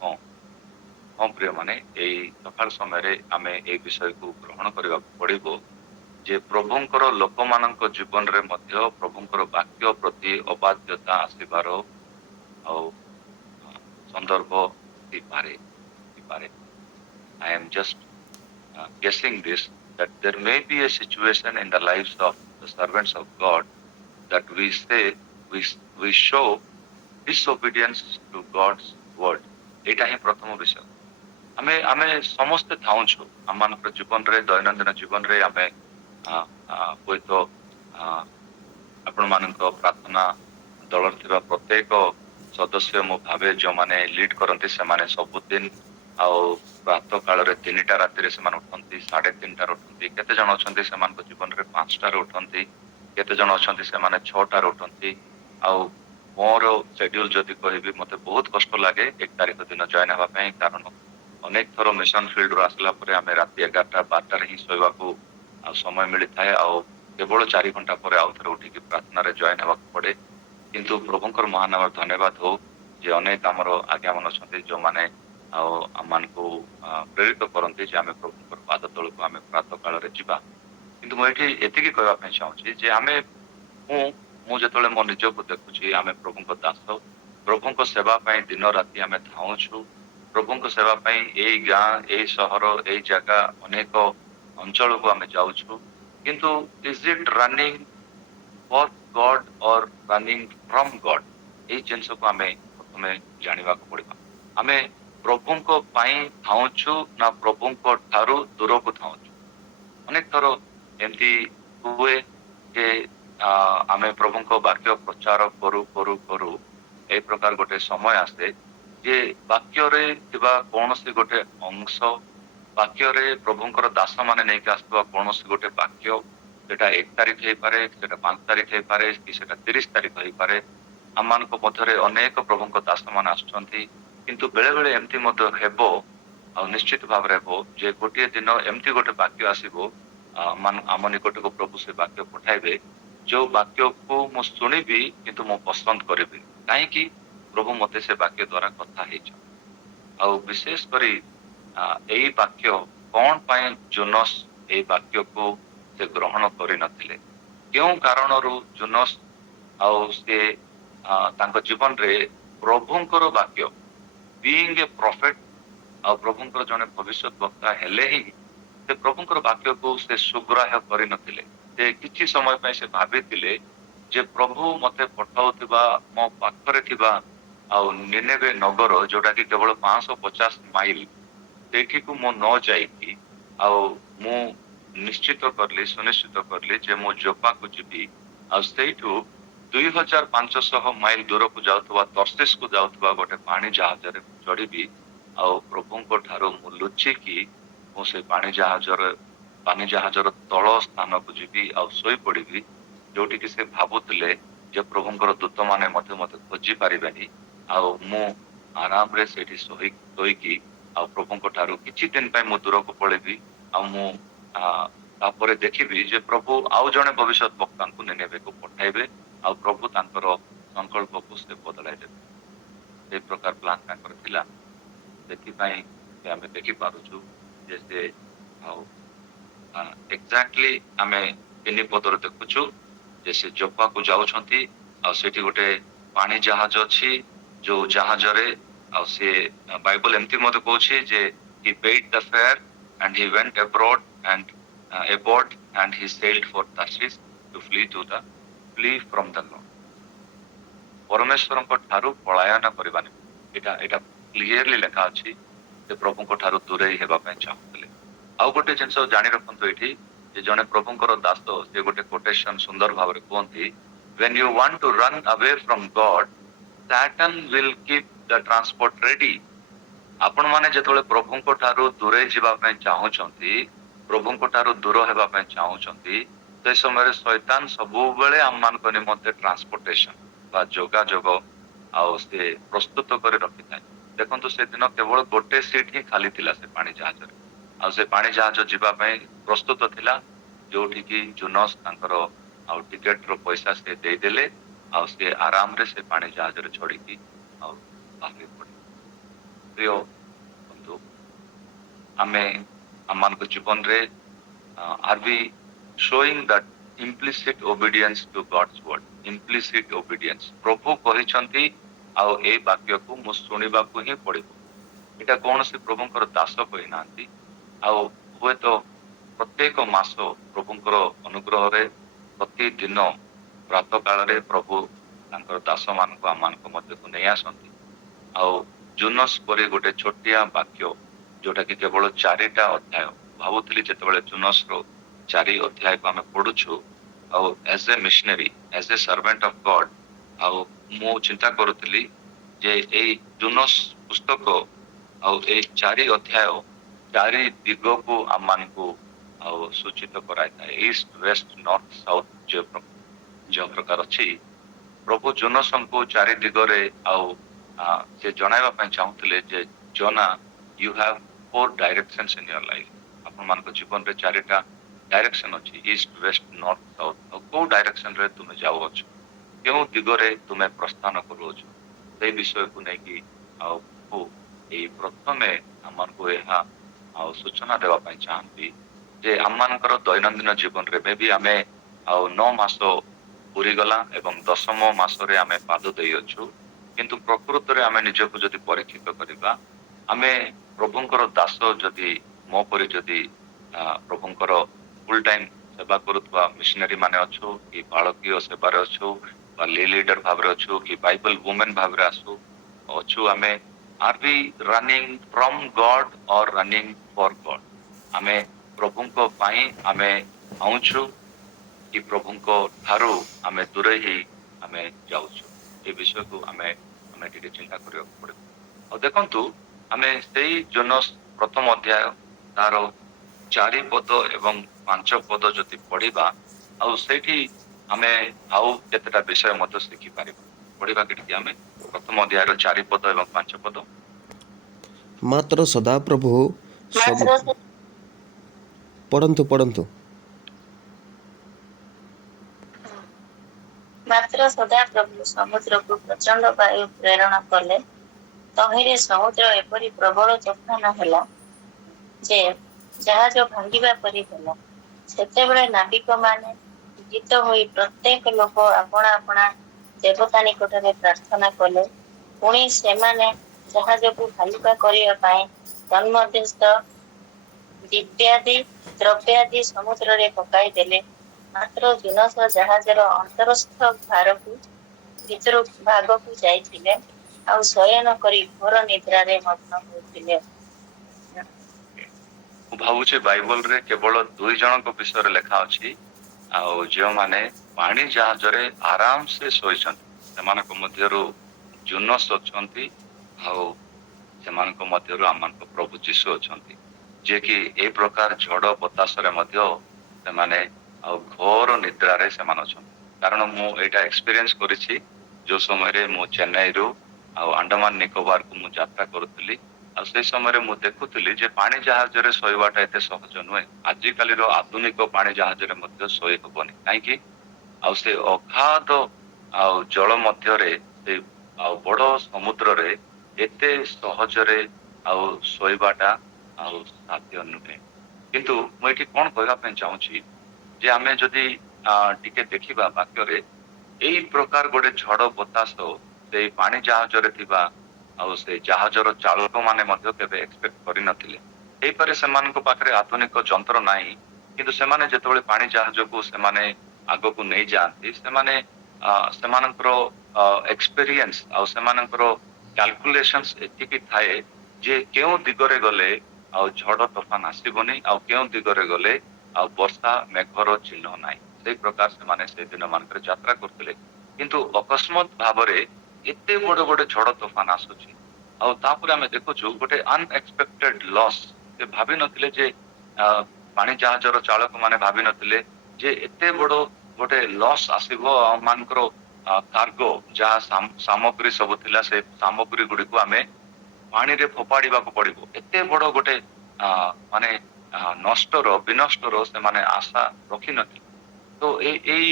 ହଁ ହଁ ପ୍ରିୟ ମାନେ, ଏଇ ସକାଳ ସମୟରେ ଆମେ ଏଇ ବିଷୟକୁ ଗ୍ରହଣ କରିବାକୁ ପଡିବ ଯେ ପ୍ରଭୁଙ୍କର ଲୋକମାନଙ୍କ ଜୀବନରେ ମଧ୍ୟ ପ୍ରଭୁଙ୍କର ବାକ୍ୟ ପ୍ରତି ଅବାଧ୍ୟତା ଆସିବାର ଆଉ ସନ୍ଦର୍ଭ ହେଇପାରେ। ହେଇପାରେ। I am just guessing this, that there may be a situation in the lives of the servants of God that we say we show disobedience to God's word. ଏଇଟା ହିଁ ପ୍ରଥମ ବିଷୟ। ଆମେ ଆମେ ସମସ୍ତେ ଥାଉଛୁ ଆମମାନଙ୍କର ଜୀବନରେ, ଦୈନନ୍ଦିନ ଜୀବନରେ ଆମେ ହୁଏତ ଆପଣମାନଙ୍କ ପ୍ରାର୍ଥନା ଦଳରେ ଥିବା ପ୍ରତ୍ୟେକ ସଦସ୍ୟ ମୁଁ ଭାବେ ଯୋଉମାନେ ଲିଡ୍ କରନ୍ତି ସେମାନେ ସବୁଦିନ ଆଉ ପ୍ରାତଃ କାଳରେ 3ଟା ରାତିରେ ସେମାନେ ଉଠନ୍ତି, 3:30ଟାରେ ଉଠନ୍ତି, କେତେ ଜଣ ଅଛନ୍ତି ସେମାନଙ୍କ ଜୀବନରେ 5ଟାରେ ଉଠନ୍ତି, କେତେ ଜଣ ଅଛନ୍ତି ସେମାନେ 6ଟାରେ ଉଠନ୍ତି। ଆଉ ମୋର ସେଡ୍ୟୁଲ ଯଦି କହିବି ମତେ ବହୁତ କଷ୍ଟ ଲାଗେ 1 ତାରିଖ ଦିନ ଜଏନ୍ ହେବା ପାଇଁ, କାରଣ ଅନେକ ଥର ମିଶନ ଫିଲ୍ଡରୁ ଆସିଲା ପରେ ଆମେ ରାତି 11ଟା 12ଟାରେ ହିଁ ଶୋଇବାକୁ ସମୟ ମିଳିଥାଏ, ଆଉ କେବଳ 4 ଘଣ୍ଟା ପରେ ଆଉ ଥରେ ଉଠିକି ପ୍ରାର୍ଥନାରେ ଜଏନ୍ ହେବାକୁ ପଡେ। କିନ୍ତୁ ପ୍ରଭୁଙ୍କର ମହାନାମରେ ଧନ୍ୟବାଦ ହଉ ଯେ ଅନେକ ଆମର ଆଜ୍ଞାମାନେ ଅଛନ୍ତି ଯୋଉମାନେ ଆଉ ଆମମାନଙ୍କୁ ପ୍ରେରିତ କରନ୍ତି ଯେ ଆମେ ପ୍ରଭୁଙ୍କର ପାଦ ତଳକୁ ଆମେ ପ୍ରାତଃ କାଳରେ ଯିବା। କିନ୍ତୁ ମୁଁ ଏଠି ଏତିକି କହିବା ପାଇଁ ଚାହୁଁଛି ଯେ ମୁଁ ମୁଁ ଯେତେବେଳେ ମୋ ନିଜକୁ ଦେଖୁଛି ଆମେ ପ୍ରଭୁଙ୍କ ଦାସ, ପ୍ରଭୁଙ୍କ ସେବା ପାଇଁ ଦିନ ରାତି ଆମେ ଧାଉଁଛୁ, ପ୍ରଭୁଙ୍କ ସେବା ପାଇଁ ଏଇ ଗାଁ, ଏଇ ସହର, ଏଇ ଜାଗା, ଅନେକ ଅଞ୍ଚଳକୁ ଆମେ ଯାଉଛୁ। କିନ୍ତୁ is it running for God or running from God? ଏଇ ଜିନିଷକୁ ଆମେ ପ୍ରଥମେ ଜାଣିବାକୁ ପଡିବ। ଆମେ ପ୍ରଭୁଙ୍କ ପାଇଁ ଧାଉଁଛୁ ନା ପ୍ରଭୁଙ୍କ ଠାରୁ ଦୂରକୁ ଧାଉଁଛୁ? ଅନେକ ଥର ଏମିତି ହୁଏ ଯେ ଆମେ ପ୍ରଭୁଙ୍କ ବାକ୍ୟ ପ୍ରଚାର କରୁ କରୁ କରୁ ଏଇ ପ୍ରକାର ଗୋଟେ ସମୟ ଆସେ ଯେ ବାକ୍ୟରେ ଥିବା କୌଣସି ଗୋଟେ ଅଂଶ, ବାକ୍ୟରେ ପ୍ରଭୁଙ୍କର ଦାସ ମାନେ ନେଇକି ଆସୁଥିବା କୌଣସି ଗୋଟେ ବାକ୍ୟ, ସେଟା 1 ତାରିଖ ହେଇପାରେ, ସେଟା 5 ତାରିଖ ହେଇପାରେ, କି ସେଟା 30 ତାରିଖ ହେଇପାରେ। ଆମମାନଙ୍କ ମଧ୍ୟରେ ଅନେକ ପ୍ରଭୁଙ୍କ ଦାସ ମାନେ ଆସୁଛନ୍ତି, କିନ୍ତୁ ବେଳେ ବେଳେ ଏମିତି ମଧ୍ୟ ହେବ, ଆଉ ନିଶ୍ଚିତ ଭାବରେ ହେବ ଯେ ଗୋଟିଏ ଦିନ ଏମିତି ଗୋଟେ ବାକ୍ୟ ଆସିବ ଆମ ନିକଟକୁ ପ୍ରଭୁ ସେ ବାକ୍ୟ ପଠାଇବେ, ଯୋଉ ବାକ୍ୟକୁ ମୁଁ ଶୁଣିବି କିନ୍ତୁ ମୁଁ ପସନ୍ଦ କରିବି। କାହିଁକି? ପ୍ରଭୁ ମତେ ସେ ବାକ୍ୟ ଦ୍ଵାରା କଥା ହେଇଛନ୍ତି। ଆଉ ବିଶେଷ କରି ଏଇ ବାକ୍ୟ କଣ ପାଇଁ ଜୋନସ୍ ଏଇ ବାକ୍ୟକୁ ସେ ଗ୍ରହଣ କରିନଥିଲେ? କେଉଁ କାରଣରୁ ଜୋନସ୍ ଆଉ ସେ ତାଙ୍କ ଜୀବନରେ ପ୍ରଭୁଙ୍କର ବାକ୍ୟ, ବିଇଙ୍ଗ ଏ ପ୍ରଫେଟ, ଆଉ ପ୍ରଭୁଙ୍କର ଜଣେ ଭବିଷ୍ୟତ ବକ୍ତା ହେଲେ ହିଁ ସେ ପ୍ରଭୁଙ୍କର ବାକ୍ୟକୁ ସେ ସୁଗ୍ରାହ୍ୟ କରିନଥିଲେ। ସେ କିଛି ସମୟ ପାଇଁ ସେ ଭାବିଥିଲେ ଯେ ପ୍ରଭୁ ମତେ ପଠାଉଥିବା ମୋ ପାଖରେ ଥିବା ଆଉ ନିନେବେ ନଗର, ଯୋଉଟା କି କେବଳ 550 ମାଇଲ, ସେଇଠିକୁ ମୁଁ ନ ଯାଇକି ଆଉ ମୁଁ ସୁନିଶ୍ଚିତ କରଲି ଯେ ମୁଁ ଯୋପାକୁ ଯିବି, ଆଉ ସେଇଠୁ 2500 ମାଇଲ ଦୂରକୁ ଯାଉଥିବା ତର୍ସିସକୁ ଯାଉଥିବା ଗୋଟେ ପାଣି ଜାହାଜରେ ଚଢିବି, ଆଉ ପ୍ରଭୁଙ୍କ ଠାରୁ ମୁଁ ଲୁଚିକି ମୁଁ ସେ ପାଣି ଜାହାଜର ତଳ ସ୍ଥାନକୁ ଯିବି ଆଉ ଶୋଇ ପଡିବି, ଯୋଉଠିକି ସେ ଭାବୁଥିଲେ ଯେ ପ୍ରଭୁଙ୍କର ଦୂତମାନେ ମଧ୍ୟ ମତେ ଖୋଜି ପାରିବେନି, ଆଉ ମୁଁ ଆରାମରେ ସେଇଠି ଶୋଇକି ଆଉ ପ୍ରଭୁଙ୍କ ଠାରୁ କିଛି ଦିନ ପାଇଁ ମୁଁ ଦୂରକୁ ପଳେଇବି, ଆଉ ମୁଁ ତାପରେ ଦେଖିବି ଯେ ପ୍ରଭୁ ଆଉ ଜଣେ ଭବିଷ୍ୟତ ବକ୍ତାଙ୍କୁ ନିନେବେକୁ ପଠାଇବେ, ଆଉ ପ୍ରଭୁ ତାଙ୍କର ସଂକଳ୍ପକୁ ସେ ବଦଳାଇ ଦେବେ। ସେଇ ପ୍ରକାର ପ୍ଲାନ୍ ତାଙ୍କର ଥିଲା। ସେଥିପାଇଁ ଆମେ ଦେଖିପାରୁଛୁ ଯେ ସେ ଆଉ ଏକ୍ଜାକ୍ଟଲି ଆମେ 3 ପଦରେ ଦେଖୁଛୁ ଯେ ସେ ଯୋପାକୁ ଯାଉଛନ୍ତି, ଆଉ ସେଠି ଗୋଟେ ପାଣି ଜାହାଜ ଅଛି, ଯୋଉ ଜାହାଜରେ ଆଉ ସେ ବାଇବଲ ଏମିତି ମଧ୍ୟ କହୁଛି ଯେ he paid the fare and he went abroad and aboard and he sailed for Tarshish to flee from the Lord. ପରମେଶ୍ୱରଙ୍କ ଠାରୁ ପଳାୟନ କରିବାନି, ଏଇଟା କ୍ଲିୟରଲି ଲେଖା ଅଛି ଯେ ପ୍ରଭୁଙ୍କ ଠାରୁ ଦୂରେଇ ହେବା ପାଇଁ ଚାହୁଁଥିଲେ। ଆଉ ଗୋଟେ ଜିନିଷ ଜାଣି ରଖନ୍ତୁ ଏଠି ଯେ ଜଣେ ପ୍ରଭୁଙ୍କର ଦାସ ସେ ଗୋଟେ କୋଟେସନ ସୁନ୍ଦର ଭାବରେ କୁହନ୍ତି, when you want to run away from God, Satan will keep the transport ready. ଆପଣ ମାନେ ଯେତେବେଳେ ପ୍ରଭୁଙ୍କ ଠାରୁ ଦୂରେଇ ଯିବା ପାଇଁ ଚାହୁଁଛନ୍ତି, ପ୍ରଭୁଙ୍କ ଠାରୁ ଦୂର ହେବା ପାଇଁ ଚାହୁଁଛନ୍ତି, ସେ ସମୟରେ ଶୈତାନ ସବୁବେଳେ ଆମମାନଙ୍କ ନିମନ୍ତେ ଟ୍ରାନ୍ସପୋର୍ଟେସନ ବା ଯୋଗାଯୋଗ ଆଉ ସେ ପ୍ରସ୍ତୁତ କରି ରଖିଥାଏ। ଦେଖନ୍ତୁ ସେଦିନ କେବଳ ଗୋଟେ ସିଟ୍ ହିଁ ଖାଲି ଥିଲା ସେ ପାଣି ଜାହାଜରେ, ଆଉ ସେ ପାଣି ଜାହାଜ ଯିବା ପାଇଁ ପ୍ରସ୍ତୁତ ଥିଲା, ଯୋଉଠିକି ଜୋନସ୍ ତାଙ୍କର ଆଉ ଟିକେଟର ପଇସା ସେ ଦେଇଦେଲେ, ଆଉ ସେ ଆରାମରେ ସେ ପାଣି ଜାହାଜରେ ଚଢିକି ଆଉ ବାହାରି ପଡିଲେ। ପ୍ରିୟ ବନ୍ଧୁ, ଆମେ ଆମମାନଙ୍କ ଜୀବନରେ are we showing that implicit obedience to God's word? Implicit obedience, ପ୍ରଭୁ କହିଛନ୍ତି ଆଉ ଏଇ ବାକ୍ୟକୁ ମୁଁ ଶୁଣିବାକୁ ହିଁ ପଡିବ। ଏଇଟା କୌଣସି ପ୍ରଭୁଙ୍କର ଦାସ କହିନାହାନ୍ତି। ଆଉ ହୁଏତ ପ୍ରତ୍ୟେକ ମାସ ପ୍ରଭୁଙ୍କର ଅନୁଗ୍ରହରେ ପ୍ରତିଦିନ ପ୍ରାତଃ କାଳରେ ପ୍ରଭୁ ତାଙ୍କର ଦାସ ମାନଙ୍କୁ ଆମମାନଙ୍କ ମଧ୍ୟକୁ ନେଇ ଆସନ୍ତି। ଆଉ ଜୁନସ୍ ପରି ଗୋଟେ ଛୋଟିଆ ବାକ୍ୟ ଯୋଉଟା କି କେବଳ 4ଟା ଅଧ୍ୟାୟ, ଭାବୁଥିଲି ଯେତେବେଳେ ଜୁନସ୍ ର 4 ଅଧ୍ୟାୟକୁ ଆମେ ପଢୁଛୁ ଆଉ age A missionary, age A servant of ଗଡ, ଆଉ ମୁଁ ଚିନ୍ତା କରୁଥିଲି ଯେ ଏଇ ଜୁନସ୍ ପୁସ୍ତକ ଆଉ ଏଇ 4 ଅଧ୍ୟାୟ 4 ଦିଗକୁ ଆମମାନଙ୍କୁ ଆଉ ସୂଚିତ କରାଇଥାଏ। ଇଷ୍ଟ ୱେଷ୍ଟ ନର୍ଥ ସାଉଥ ଯେଉଁ ପ୍ରକାର ଅଛି, ପ୍ରଭୁ ଜୋନସଙ୍କୁ 4 ଦିଗରେ ଆଉ ସେ ଜଣାଇବା ପାଇଁ ଚାହୁଁଥିଲେ ଯେ ଜୋନା, you have 4 directions in your life. ଆପଣମାନଙ୍କ ଜୀବନରେ 4ଟା ଡାଇରେକ୍ସନ ଅଛି, ଇଷ୍ଟ ୱେଷ୍ଟ ନର୍ଥ ସାଉଥ। ଆଉ କୋଉ ଡାଇରେକ୍ସନ ରେ ତୁମେ ଯାଉଅଛ, କେଉଁ ଦିଗରେ ତୁମେ ପ୍ରସ୍ଥାନ କରୁଅଛ, ସେଇ ବିଷୟକୁ ନେଇକି ଆଉ ପ୍ରଭୁ ଏଇ ପ୍ରଥମେ ଆମମାନଙ୍କୁ ଏହା ଆଉ ସୂଚନା ଦେବା ପାଇଁ ଚାହାନ୍ତି ଯେ ଆମମାନଙ୍କର ଦୈନନ୍ଦିନ ଜୀବନରେ ବି ଆମେ ଆଉ 9 ମାସ ପୁରିଗଲା ଏବଂ 10ମ ମାସରେ ଆମେ ପାଦ ଦେଇଅଛୁ, କିନ୍ତୁ ପ୍ରକୃତରେ ଆମେ ନିଜକୁ ଯଦି ପରୀକ୍ଷିତ କରିବା, ଆମେ ପ୍ରଭୁଙ୍କର ଦାସ ଯଦି ମୋ ପରି ଯଦି ପ୍ରଭୁଙ୍କର ଫୁଲ ଟାଇମ ସେବା କରୁଥିବା ମିଶନାରୀ ମାନେ ଅଛୁ, କି ବାଳକୀୟ ସେବାରେ ଅଛୁ, ବା ଲିଡର ଭାବରେ ଅଛୁ, କି ବାଇବଲ ୱୁମେନ ଭାବରେ ଅଛୁ, ଆମେ ଆର୍ ବି running from Garh or running ଫର ଗଡ? ଆମେ ପ୍ରଭୁଙ୍କ ପାଇଁ ଆମେ ଆଉଛୁ କି ପ୍ରଭୁଙ୍କ ଠାରୁ ଆମେ ଦୂରେଇ ହେଇ ଆମେ ଯାଉଛୁ? ଏ ବିଷୟକୁ ଆମେ ଆମେ ଟିକେ ଚିନ୍ତା କରିବାକୁ ପଡିବ। ଆଉ ଦେଖନ୍ତୁ, ଆମେ ସେଇ ଜୋନସ୍ ପ୍ରଥମ ଅଧ୍ୟାୟ ତାର 4 ପଦ ଏବଂ 5 ପଦ ଯଦି ପଢିବା, ଆଉ ସେଇଠି ଆମେ ଆଉ କେତେଟା ବିଷୟ ମଧ୍ୟ ଶିଖିପାରିବା। ପଢିବା କି ଟିକେ ଆମେ ପ୍ରଥମ ଅଧ୍ୟାୟର 4 ପଦ ଏବଂ 5 ପଦ। ମାତ୍ର ସଦାପ୍ରଭୁ ସବୁ ମାତ୍ର ପଢ଼ନ୍ତୁ ପଢ଼ନ୍ତୁ। ମାତ୍ର ସଦାପ୍ରଭୁ ସମୁଦ୍ରକୁ ପ୍ରଚଣ୍ଡ ବାୟୁ ପ୍ରେରଣ କଲେ। ତହିଁରେ ସମୁଦ୍ର ଏପରି ପ୍ରବଳ ତୋଫାନ ହେଲା ଯେ ଜାହାଜ ଭାଙ୍ଗିବା ପରି ହେଲା। ସେତେବେଳେ ନାବିକମାନେ ଭୀତ ହୋଇ ପ୍ରତ୍ୟେକ ଲୋକ ଆପଣା ଆପଣା ଦେବତା ନିକଟରେ ପ୍ରାର୍ଥନା କଲେ। ପୁଣି ସେମାନେ ଜାହାଜକୁ ହାଲୁକା କରିବା ପାଇଁ ତନ୍ମଧ୍ୟସ୍ଥ ଦ୍ରବ୍ୟାଦି ସମୁଦ୍ରରେ ପକାଇ ଦେଲେ। ମାତ୍ର ଜୁନସ ଜାହାଜର ଅନ୍ତରସ୍ଥ ଭାଗକୁ ଯାଇଥିଲେ, ଆଉ ଶୟନ କରି ଘୋର ନିଦ୍ରାରେ ମଗ୍ନ ହୋଇଥିଲେ। ମୁଁ ଭାବୁଛି ବାଇବଲରେ କେବଳ 2 ଜଣଙ୍କ ବିଷୟରେ ଲେଖା ଅଛି, ଆଉ ଯେଉଁମାନେ ପାଣି ଜାହାଜରେ ଆରାମ ସେ ଶୋଇଛନ୍ତି। ସେମାନଙ୍କ ମଧ୍ୟରୁ ଜୁନସ୍ ଅଛନ୍ତି, ଆଉ ସେମାନଙ୍କ ମଧ୍ୟରୁ ଆମମାନଙ୍କ ପ୍ରଭୁ ଯୀଶୁ ଅଛନ୍ତି, ଯିଏକି ଏ ପ୍ରକାର ଝଡ ବତାସରେ ମଧ୍ୟ ସେମାନେ ଆଉ ଘୋର ନିଦ୍ରାରେ ସେମାନେ ଅଛନ୍ତି। କାରଣ ମୁଁ ଏଇଟା ଏକ୍ସପିରିଏନ୍ସ କରିଛି, ଯୋଉ ସମୟରେ ମୁଁ ଚେନ୍ନାଇରୁ ଆଉ ଆଣ୍ଡାମାନ ନିକୋବାରକୁ ମୁଁ ଯାତ୍ରା କରୁଥିଲି। ଆଉ ସେଇ ସମୟରେ ମୁଁ ଦେଖୁଥିଲି ଯେ ପାଣି ଜାହାଜରେ ଶୋଇବାଟା ଏତେ ସହଜ ନୁହେଁ। ଆଜିକାଲିର ଆଧୁନିକ ପାଣି ଜାହାଜରେ ମଧ୍ୟ ଶୋଇ ହବନି। କାହିଁକି? ଆଉ ସେ ଅଗାଧ ଆଉ ଜଳ ମଧ୍ୟରେ, ସେ ଆଉ ବଡ ସମୁଦ୍ରରେ ଏତେ ସହଜରେ ଆଉ ଶୋଇବାଟା ଆଉ ସାଧ୍ୟ ନୁହେଁ। କିନ୍ତୁ ମୁଁ ଏଠି କଣ କହିବା ପାଇଁ ଚାହୁଁଛି ଯେ ଆମେ ଯଦି ଟିକେ ଦେଖିବା ବାକ୍ୟରେ, ଏଇ ପ୍ରକାର ଗୋଟେ ଝଡ ବତାସ ସେଇ ପାଣି ଜାହାଜରେ ଥିବା ଆଉ ସେ ଜାହାଜର ଚାଳକ ମାନେ ମଧ୍ୟ କେବେ ଏକ୍ସପେକ୍ଟ କରିନଥିଲେ। ହେଇପାରେ ସେମାନଙ୍କ ପାଖରେ ଆଧୁନିକ ଯନ୍ତ୍ର ନାହିଁ, କିନ୍ତୁ ସେମାନେ ଯେତେବେଳେ ପାଣି ଜାହାଜକୁ ସେମାନେ ଆଗକୁ ନେଇଯାଆନ୍ତି, ସେମାନେ ସେମାନଙ୍କର ଏକ୍ସପେରିଏନ୍ସ ଆଉ ସେମାନଙ୍କର କ୍ୟାଲକୁଲେସନ୍ସ ଏତିକି ଥାଏ ଯେ କେଉଁ ଦିଗରେ ଗଲେ ଆଉ ଝଡ ତୋଫାନ ଆସିବନି, ଆଉ କେଉଁ ଦିଗରେ ଗଲେ ଆଉ ବର୍ଷା ମେଘର ଚିହ୍ନ ନାହିଁ। ସେଇ ପ୍ରକାର ସେମାନେ ସେଇ ଦିନ ମାନଙ୍କରେ ଯାତ୍ରା କରୁଥିଲେ। କିନ୍ତୁ ଅକସ୍ମାତ ଭାବରେ ଏତେ ବଡ ଗୋଟେ ଝଡ ତୋଫାନ ଆସୁଛି, ଆଉ ତାପରେ ଆମେ ଦେଖୁଛୁ ଗୋଟେ ଅନଏକ୍ସପେକ୍ଟେଡ ଲସ୍। ସେ ଭାବି ନଥିଲେ ଯେ ପାଣି ଜାହାଜର ଚାଳକ ମାନେ ଭାବି ନଥିଲେ ଯେ ଏତେ ବଡ ଗୋଟେ ଲସ୍ ଆସିବ, ମାନଙ୍କର କାର୍ଗୋ ଯାହା ସାମଗ୍ରୀ ସବୁ ଥିଲା, ସେ ସାମଗ୍ରୀ ଗୁଡିକୁ ଆମେ ପାଣିରେ ଫୋପାଡିବାକୁ ପଡିବ। ଏତେ ବଡ ଗୋଟେ ମାନେ ବିନଷ୍ଟର ସେମାନେ ଆଶା ରଖିନଥିଲେ। ତ ଏଇ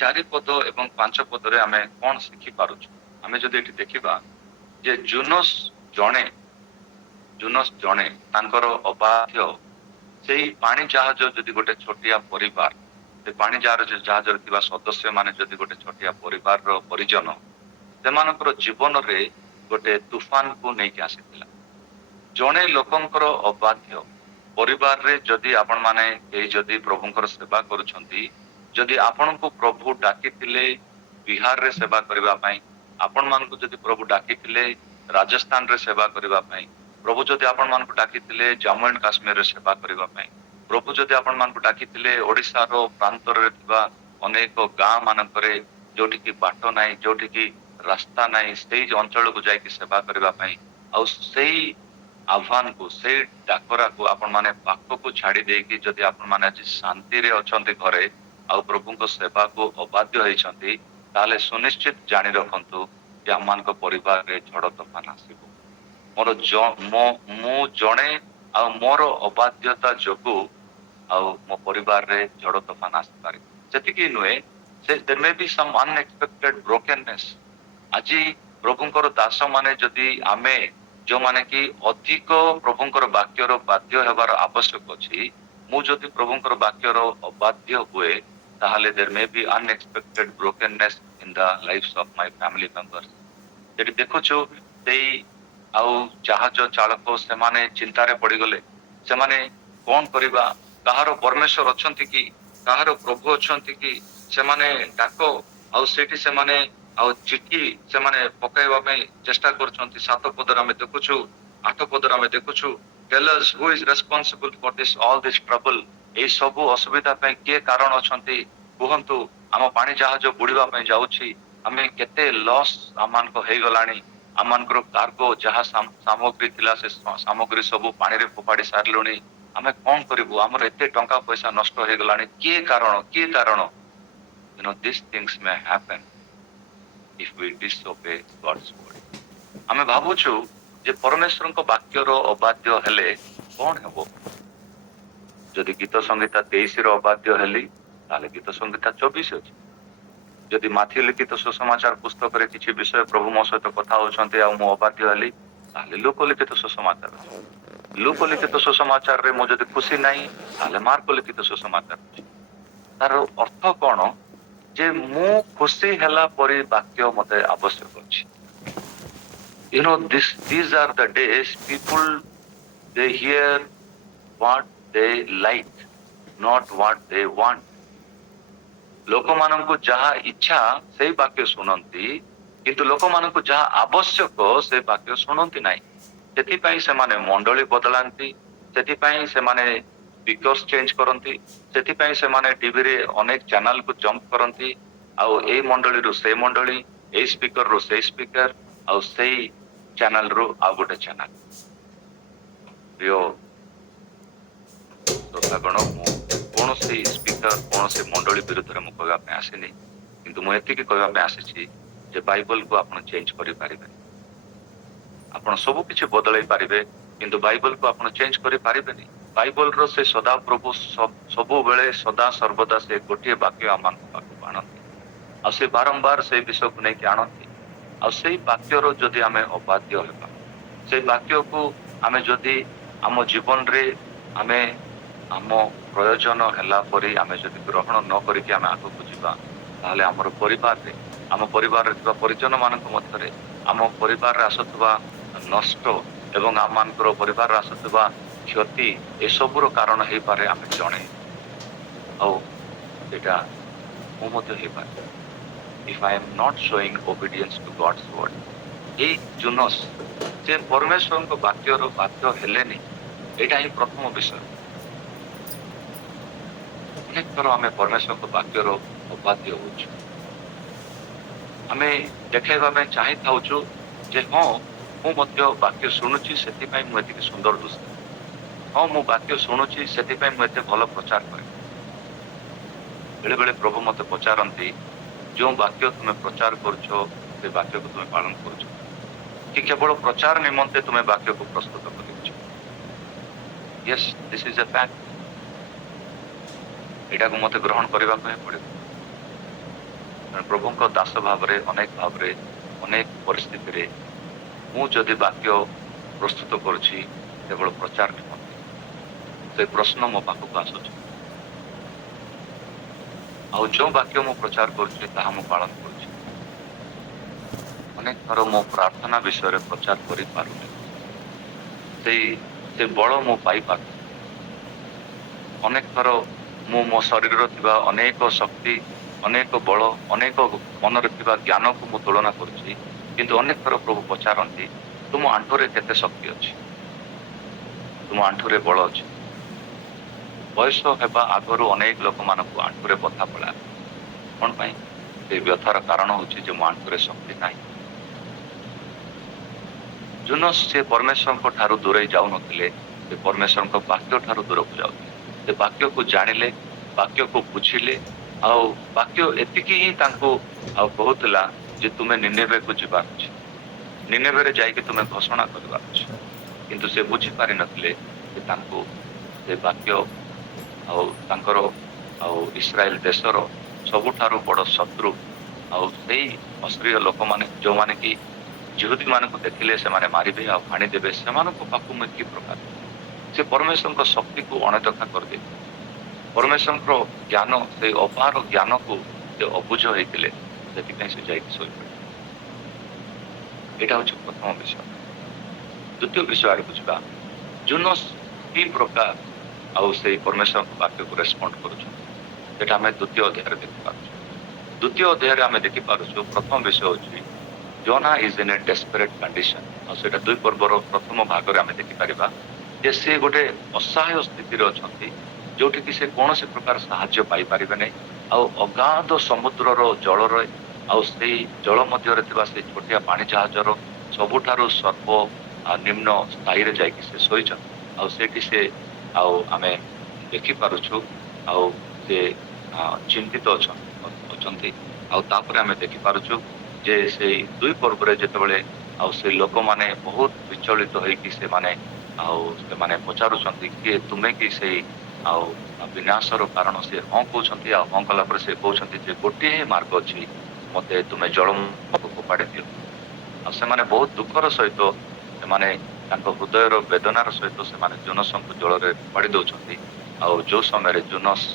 4 ପଦ ଏବଂ 5 ପଦରେ ଆମେ କଣ ଶିଖି ପାରୁଛୁ? ଆମେ ଯଦି ଏଠି ଦେଖିବା ଯେ ଜୁନସ୍ ଜଣେ ତାଙ୍କର ଅବାଧ୍ୟ, ସେଇ ପାଣି ଜାହାଜ ଯଦି ଗୋଟେ ଛୋଟିଆ ପରିବାର, ସେ ପାଣି ଜାହାଜରେ ଥିବା ସଦସ୍ୟ ମାନେ ଯଦି ଗୋଟେ ଛୋଟିଆ ପରିବାରର ପରିଜନ, ସେମାନଙ୍କର ଜୀବନରେ ଗୋଟେ ତୁଫାନକୁ ନେଇକି ଆସିଥିଲା। ଜଣେ ଲୋକଙ୍କର ଅବାଧ୍ୟ ପରିବାରରେ ଯଦି ଆପଣ ମାନେ କେହି ଯଦି ପ୍ରଭୁଙ୍କର ସେବା କରୁଛନ୍ତି, ଯଦି ଆପଣଙ୍କୁ ପ୍ରଭୁ ଡାକିଥିଲେ ବିହାରରେ ସେବା କରିବା ପାଇଁ, ଆପଣ ମାନଙ୍କୁ ଯଦି ପ୍ରଭୁ ଡାକିଥିଲେ ରାଜସ୍ଥାନରେ ସେବା କରିବା ପାଇଁ, ପ୍ରଭୁ ଯଦି ଆପଣ ମାନଙ୍କୁ ଡାକିଥିଲେ ଜାମ୍ମୁ ଆଣ୍ଡ କାଶ୍ମୀରରେ ସେବା କରିବା ପାଇଁ, ପ୍ରଭୁ ଯଦି ଆପଣ ମାନଙ୍କୁ ଡାକିଥିଲେ ଓଡିଶାର ପ୍ରାନ୍ତରେ ଥିବା ଅନେକ ଗାଁ ମାନଙ୍କରେ ଯୋଉଠିକି ବାଟ ନାହିଁ, ଯୋଉଠିକି ରାସ୍ତା ନାହିଁ, ସେଇ ଅଞ୍ଚଳକୁ ଯାଇକି ସେବା କରିବା ପାଇଁ, ଆଉ ସେଇ ଆହ୍ୱାନକୁ ସେଇ ଡାକରାକୁ ଆପଣ ମାନେ ପାଖକୁ ଛାଡି ଦେଇକି ଯଦି ଆପଣ ମାନେ ଆଜି ଶାନ୍ତିରେ ଅଛନ୍ତି ଘରେ ଆଉ ପ୍ରଭୁଙ୍କ ସେବାକୁ ଅବାଧ୍ୟ ହେଇଛନ୍ତି, ତାହେଲେ ସୁନିଶ୍ଚିତ ଜାଣି ରଖନ୍ତୁ ଯେ ଆମମାନଙ୍କ ପରିବାରରେ ଝଡ ତୋଫାନ ଆସିବ। ମୁଁ ଜଣେ ଆଉ ମୋର ଅବାଧ୍ୟତା ଯୋଗୁ ଆଉ ମୋ ପରିବାରରେ ଝଡ ତୋଫାନ ଆସିପାରେ। ସେତିକି ନୁହେଁ, there may be some unexpected brokenness। ଆଜି ପ୍ରଭୁଙ୍କର ଦାସ ମାନେ ଯଦି ଆମେ ଯୋଉମାନେ କି ଅଧିକ ପ୍ରଭୁଙ୍କର ବାକ୍ୟର ବାଧ୍ୟ ହେବାର ଆବଶ୍ୟକ ଅଛି, ମୁଁ ଯଦି ପ୍ରଭୁଙ୍କର ବାକ୍ୟର ଅବାଧ୍ୟ ହୁଏ, ତାହେଲେ there may be unexpected brokenness in the lives of my family members। ସେଠି ଦେଖୁଛୁ ସେଇ ଆଉ ଜାହାଜ ଚାଳକ ସେମାନେ ଚିନ୍ତାରେ ପଡିଗଲେ, ସେମାନେ କଣ କରିବା, କାହାର ପରମେଶ୍ୱର ଅଛନ୍ତି କି, କାହାର ପ୍ରଭୁ ଅଛନ୍ତି କି, ସେମାନେ ଡାକ। ଆଉ ସେଠି ସେମାନେ ଆଉ ଚିଠି ସେମାନେ ପକାଇବା ପାଇଁ ଚେଷ୍ଟା କରୁଛନ୍ତି। 7 ପଦରେ ଆମେ ଦେଖୁଛୁ, 8 ପଦରେ ଆମେ ଦେଖୁଛୁ, tell us who is responsible for this all this trouble। ଏଇ ସବୁ ଅସୁବିଧା ପାଇଁ କିଏ କାରଣ ଅଛନ୍ତି କୁହନ୍ତୁ। ଆମ ପାଣି ଜାହାଜ ବୁଡିବା ପାଇଁ ଯାଉଛି, ଆମେ କେତେ ଲସ୍ ଆମମାନଙ୍କ ହେଇଗଲାଣି, ଆମମାନଙ୍କର କାର୍ଗୋ ଯାହା ସାମଗ୍ରୀ ଥିଲା ସେ ସାମଗ୍ରୀ ସବୁ ପାଣିରେ ଫୋପାଡି ସାରିଲୁଣି, ଆମେ କଣ କରିବୁ, ଆମର ଏତେ ଟଙ୍କା ପଇସା ନଷ୍ଟ ହେଇଗଲାଣି, କିଏ କାରଣ। These things may happen if we disobey God's word। ଆମେ ଭାବୁଛୁ ଯେ ପରମେଶ୍ୱରଙ୍କ ବାକ୍ୟର ଅବାଧ୍ୟ ହେଲେ କଣ ହେବ। ଯଦି ଗୀତ ସଂହିତା 23ର ଅବାଧ୍ୟ ହେଲି, ତାହେଲେ ଗୀତ ସଂହିତା 24 ଅଛି। ଯଦି ମାଥି ଲିଖିତ ସୁସମାଚାର ପୁସ୍ତକରେ କିଛି ବିଷୟ ପ୍ରଭୁ ମୋ ସହିତ କଥା ହଉଛନ୍ତି ଆଉ ମୁଁ ଅବାଧ୍ୟ ହେଲି, ତାହେଲେ ଲୋକ ଲିଖିତ ସୁସମାଚାର ଅଛି। ଲୋକ ଲିଖିତ ସୁସମାଚାରରେ ମୁଁ ଯଦି ଖୁସି ନାହିଁ, ତାହେଲେ ମାର୍କ ଲିଖିତ ସୁସମାଚାର ଅଛି। ତାର ଅର୍ଥ କଣ ଯେ ମୁଁ ଖୁସି ହେଲା ପରି ବାକ୍ୟ ମତେ ଆବଶ୍ୟକ ଅଛି। These are the days people they hear what they like, not what they want। ଲୋକମାନଙ୍କୁ ଯାହା ଇଚ୍ଛା ସେଇ ବାକ୍ୟ ଶୁଣନ୍ତି, କିନ୍ତୁ ଲୋକମାନଙ୍କୁ ଯାହା ଆବଶ୍ୟକ ସେ ବାକ୍ୟ ଶୁଣନ୍ତି ନାହିଁ। ସେଥିପାଇଁ ସେମାନେ ମଣ୍ଡଳୀ ବଦଳାନ୍ତି, ସେଥିପାଇଁ ସେମାନେ ସ୍ପିକର୍ସ ଚେଞ୍ଜ କରନ୍ତି, ସେଥିପାଇଁ ସେମାନେ ଟିଭିରେ ଅନେକ ଚ୍ୟାନେଲକୁ ଜମ୍ପ କରନ୍ତି, ଆଉ ଏଇ ମଣ୍ଡଳୀରୁ ସେଇ ମଣ୍ଡଳୀ, ଏଇ ସ୍ପିକରରୁ ସେଇ ସ୍ପିକର, ଆଉ ସେଇ ଚ୍ୟାନେଲରୁ ଆଉ ଗୋଟେ ଚ୍ୟାନେଲ। ପ୍ରିୟ ଶ୍ରୋତାଗଣ, ମୁଁ କୌଣସି ସ୍ପିକର କୌଣସି ମଣ୍ଡଳୀ ବିରୁଦ୍ଧରେ ମୁଁ କହିବା ପାଇଁ ଆସିନି, କିନ୍ତୁ ମୁଁ ଏତିକି କହିବା ପାଇଁ ଆସିଛି ଯେ ବାଇବଲକୁ ଆପଣ ଚେଞ୍ଜ କରିପାରିବେନି। ଆପଣ ସବୁ କିଛି ବଦଳେଇ ପାରିବେ, କିନ୍ତୁ ବାଇବଲକୁ ଆପଣ ଚେଞ୍ଜ କରିପାରିବେନି। ବାଇବଲର ସେ ସଦାପ୍ରଭୁ ସବୁବେଳେ ସଦା ସର୍ବଦା ସେ ଗୋଟିଏ ବାକ୍ୟ ଆମମାନଙ୍କ ପାଖକୁ ଆଣନ୍ତି, ଆଉ ସେ ବାରମ୍ବାର ସେଇ ବିଷୟକୁ ନେଇକି ଆଣନ୍ତି। ଆଉ ସେଇ ବାକ୍ୟର ଯଦି ଆମେ ଅବାଧ୍ୟ ହେବା, ସେଇ ବାକ୍ୟକୁ ଆମେ ଯଦି ଆମ ଜୀବନରେ ଆମେ ଆମ ପ୍ରୟୋଜନ ହେଲା ପରି ଆମେ ଯଦି ଗ୍ରହଣ ନ କରିକି ଆମେ ଆଗକୁ ଯିବା, ତାହେଲେ ଆମର ପରିବାରରେ ଥିବା ପରିଜନ ମାନଙ୍କ ମଧ୍ୟରେ ଆମ ପରିବାରରେ ଆସୁଥିବା ନଷ୍ଟ ଏବଂ ଆମମାନଙ୍କର ପରିବାରରେ ଆସୁଥିବା କ୍ଷତି ଏସବୁର କାରଣ ହେଇପାରେ ଆମେ ଜଣେ, ଆଉ ସେଇଟା ମୁଁ ମଧ୍ୟ ହେଇପାରେ। If I am not showing obedience to God's word, ଏଇ ଜୁନସ୍ ଯେ ପରମେଶ୍ୱରଙ୍କ ବାକ୍ୟର ବାଧ୍ୟ ହେଲେନି, ଏଇଟା ହିଁ ପ୍ରଥମ ବିଷୟ। ଅନେକ ଥର ଆମେ ପରମେଶ୍ୱରଙ୍କ ବାକ୍ୟର ଅବାଧ୍ୟ ହଉଛୁ। ଆମେ ଦେଖାଇବା ପାଇଁ ଚାହିଁଥାଉଛୁ ଯେ ହଁ ମୁଁ ମଧ୍ୟ ବାକ୍ୟ ଶୁଣୁଛି, ସେଥିପାଇଁ ମୁଁ ଏତିକି ସୁନ୍ଦର ଦୁଶୁଛି। ହଁ ମୁଁ ବାକ୍ୟ ଶୁଣୁଛି, ସେଥିପାଇଁ ମୁଁ ଏତେ ଭଲ ପ୍ରଚାର କରେ। ବେଳେ ବେଳେ ପ୍ରଭୁ ମତେ ପଚାରନ୍ତି, ଯେଉଁ ବାକ୍ୟ ତୁମେ ପ୍ରଚାର କରୁଛ ସେ ବାକ୍ୟକୁ ତୁମେ ପାଳନ କରୁଛ କି କେବଳ ପ୍ରଚାର ନିମନ୍ତେ ତୁମେ ବାକ୍ୟକୁ ପ୍ରସ୍ତୁତ କରିଛ। Yes, this is a fact। ଏଇଟାକୁ ମତେ ଗ୍ରହଣ କରିବାକୁ ହିଁ ପଡିବ। ପ୍ରଭୁଙ୍କ ଦାସ ଭାବରେ ଅନେକ ପରିସ୍ଥିତିରେ ମୁଁ ଯଦି ବାକ୍ୟ ପ୍ରସ୍ତୁତ କରୁଛି କେବଳ ପ୍ରଚାର ନିମନ୍ତେ, ସେ ପ୍ରଶ୍ନ ମୋ ପାଖକୁ ଆସୁଛି, ଆଉ ଯୋଉ ବାକ୍ୟ ମୁଁ ପ୍ରଚାର କରୁଛି ତାହା ମୁଁ ପାଳନ କରୁଛି। ଅନେକ ଥର ମୋ ପ୍ରାର୍ଥନା ବିଷୟରେ ପ୍ରଚାର କରିପାରୁନି, ସେ ବଳ ମୁଁ ପାଇପାରୁଛି। ଅନେକ ଥର ମୁଁ ମୋ ଶରୀରର ଥିବା ଅନେକ ଶକ୍ତି, ଅନେକ ବଳ, ଅନେକ ମନରେ ଥିବା ଜ୍ଞାନକୁ ମୁଁ ତୁଳନା କରୁଛି, କିନ୍ତୁ ଅନେକ ଥର ପ୍ରଭୁ ପଚାରନ୍ତି ତୁମ ଆଣ୍ଠୁରେ କେତେ ଶକ୍ତି ଅଛି, ତୁମ ଆଣ୍ଠୁରେ ବଳ ଅଛି। ବୟସ ହେବା ଆଗରୁ ଅନେକ ଲୋକମାନଙ୍କୁ ଆଣ୍ଠୁରେ ବଥା ପଳାଏ। କଣ ପାଇଁ? ସେ ବ୍ୟଥାର କାରଣ ହଉଛି ଯେ ମୋ ଆଣ୍ଠୁରେ ଶକ୍ତି ନାହିଁ। ଜୁନସ୍ ସେ ପରମେଶ୍ୱରଙ୍କ ଠାରୁ ଦୂରେଇ ଯାଉନଥିଲେ, ସେ ପରମେଶ୍ୱରଙ୍କ ବାକ୍ୟ ଠାରୁ ଦୂରକୁ ଯାଉଥିଲେ। ସେ ବାକ୍ୟକୁ ଜାଣିଲେ, ବାକ୍ୟକୁ ବୁଝିଲେ, ଆଉ ବାକ୍ୟ ଏତିକି ହିଁ ତାଙ୍କୁ ଆଉ କହୁଥିଲା ଯେ ତୁମେ ନିନେବେକୁ ଯିବାର ଅଛି, ନିନେବେରେ ଯାଇକି ତୁମେ ଘୋଷଣା କରିବାର ଅଛି। କିନ୍ତୁ ସେ ବୁଝିପାରିନଥିଲେ ଯେ ତାଙ୍କୁ ସେ ବାକ୍ୟ ଆଉ ତାଙ୍କର ଆଉ ଇସ୍ରାଏଲ ଦେଶର ସବୁଠାରୁ ବଡ଼ ଶତ୍ରୁ ଆଉ ସେଇ ଅସ୍ତ୍ରୀୟ ଲୋକମାନେ, ଯୋଉମାନେ କି ଯହୁଦୀ ମାନଙ୍କୁ ଦେଖିଲେ ସେମାନେ ମାରିବେ ଆଉ ହାଣିଦେବେ, ସେମାନଙ୍କ ପାଖକୁ ମୁଁ କି ପ୍ରକାର ସେ ପରମେଶ୍ୱରଙ୍କ ଶକ୍ତିକୁ ଅଣଦେଖା କରିଦେଇଥିଲେ। ପରମେଶ୍ୱରଙ୍କର ଜ୍ଞାନ, ସେଇ ଅପାର ଜ୍ଞାନକୁ ସେ ଅବୁଝ ହେଇଥିଲେ, ସେଥିପାଇଁ ସେ ଯାଇକି ଶୋଇପଡ଼ିଲେ। ଏଇଟା ହଉଛି ପ୍ରଥମ ବିଷୟ। ଦ୍ୱିତୀୟ ବିଷୟ ଆଡ଼କୁ ଯିବା। ଜୁନସ୍ କି ପ୍ରକାର ଆଉ ସେଇ ପରମେଶ୍ୱରଙ୍କ ବାକ୍ୟକୁ ରେସ୍ପଣ୍ଡ କରୁଛନ୍ତି, ସେଟା ଆମେ ଦ୍ୱିତୀୟ ଅଧ୍ୟାୟରେ ଦେଖିପାରୁଛୁ। ଦ୍ୱିତୀୟ ଅଧ୍ୟାୟରେ ଆମେ ଦେଖିପାରୁଛୁ, ପ୍ରଥମ ବିଷୟ ହଉଛି ଜୋନା ଇଜ୍ ଇନ୍ ଏ ଡେସ୍ପରେଟ୍ କଣ୍ଡିସନ। ଆଉ ସେଟା 2 ପର୍ବର ପ୍ରଥମ ଭାଗରେ ଆମେ ଦେଖିପାରିବା ଯେ ସେ ଗୋଟେ ଅସହାୟ ସ୍ଥିତିରେ ଅଛନ୍ତି, ଯୋଉଠିକି ସେ କୌଣସି ପ୍ରକାର ସାହାଯ୍ୟ ପାଇପାରିବେ ନାହିଁ। ଆଉ ଅଗାଧ ସମୁଦ୍ରର ଜଳରେ ଆଉ ସେଇ ଜଳ ମଧ୍ୟରେ ଥିବା ସେଇ ଛୋଟିଆ ପାଣି ଜାହାଜର ସବୁଠାରୁ ସର୍ବ ନିମ୍ନ ସ୍ଥାୟୀରେ ଯାଇକି ସେ ଶୋଇଛନ୍ତି। ଆଉ ସେଇଠି ସେ ଆଉ ଆମେ ଦେଖିପାରୁଛୁ ଆଉ ସେ ଚିନ୍ତିତ ଅଛନ୍ତି। ଆଉ ତାପରେ ଆମେ ଦେଖିପାରୁଛୁ ଯେ ସେଇ 2 ପର୍ବରେ ଯେତେବେଳେ ଆଉ ସେ ଲୋକମାନେ ବହୁତ ବିଚଳିତ ହେଇକି ସେମାନେ ପଚାରୁଛନ୍ତି କିଏ ତୁମେ କି ସେଇ ଆଉ ବିନାଶର କାରଣ, ସେ ହଁ କହୁଛନ୍ତି। ଆଉ ହଁ କଲା ପରେ ସେ କହୁଛନ୍ତି ଯେ ଗୋଟିଏ ହିଁ ମାର୍ଗ ଅଛି, ମତେ ତୁମେ ଜଳ ଫୋପାଡ଼ି ଦିଅ। ଆଉ ସେମାନେ ବହୁତ ଦୁଃଖର ସହିତ, ସେମାନେ ତାଙ୍କ ହୃଦୟର ବେଦନାର ସହିତ ସେମାନେ ଜୋନସଙ୍କୁ ଜଳରେ ଫୋପାଡ଼ି ଦଉଛନ୍ତି। ଆଉ ଯୋଉ ସମୟରେ ଜୋନସ୍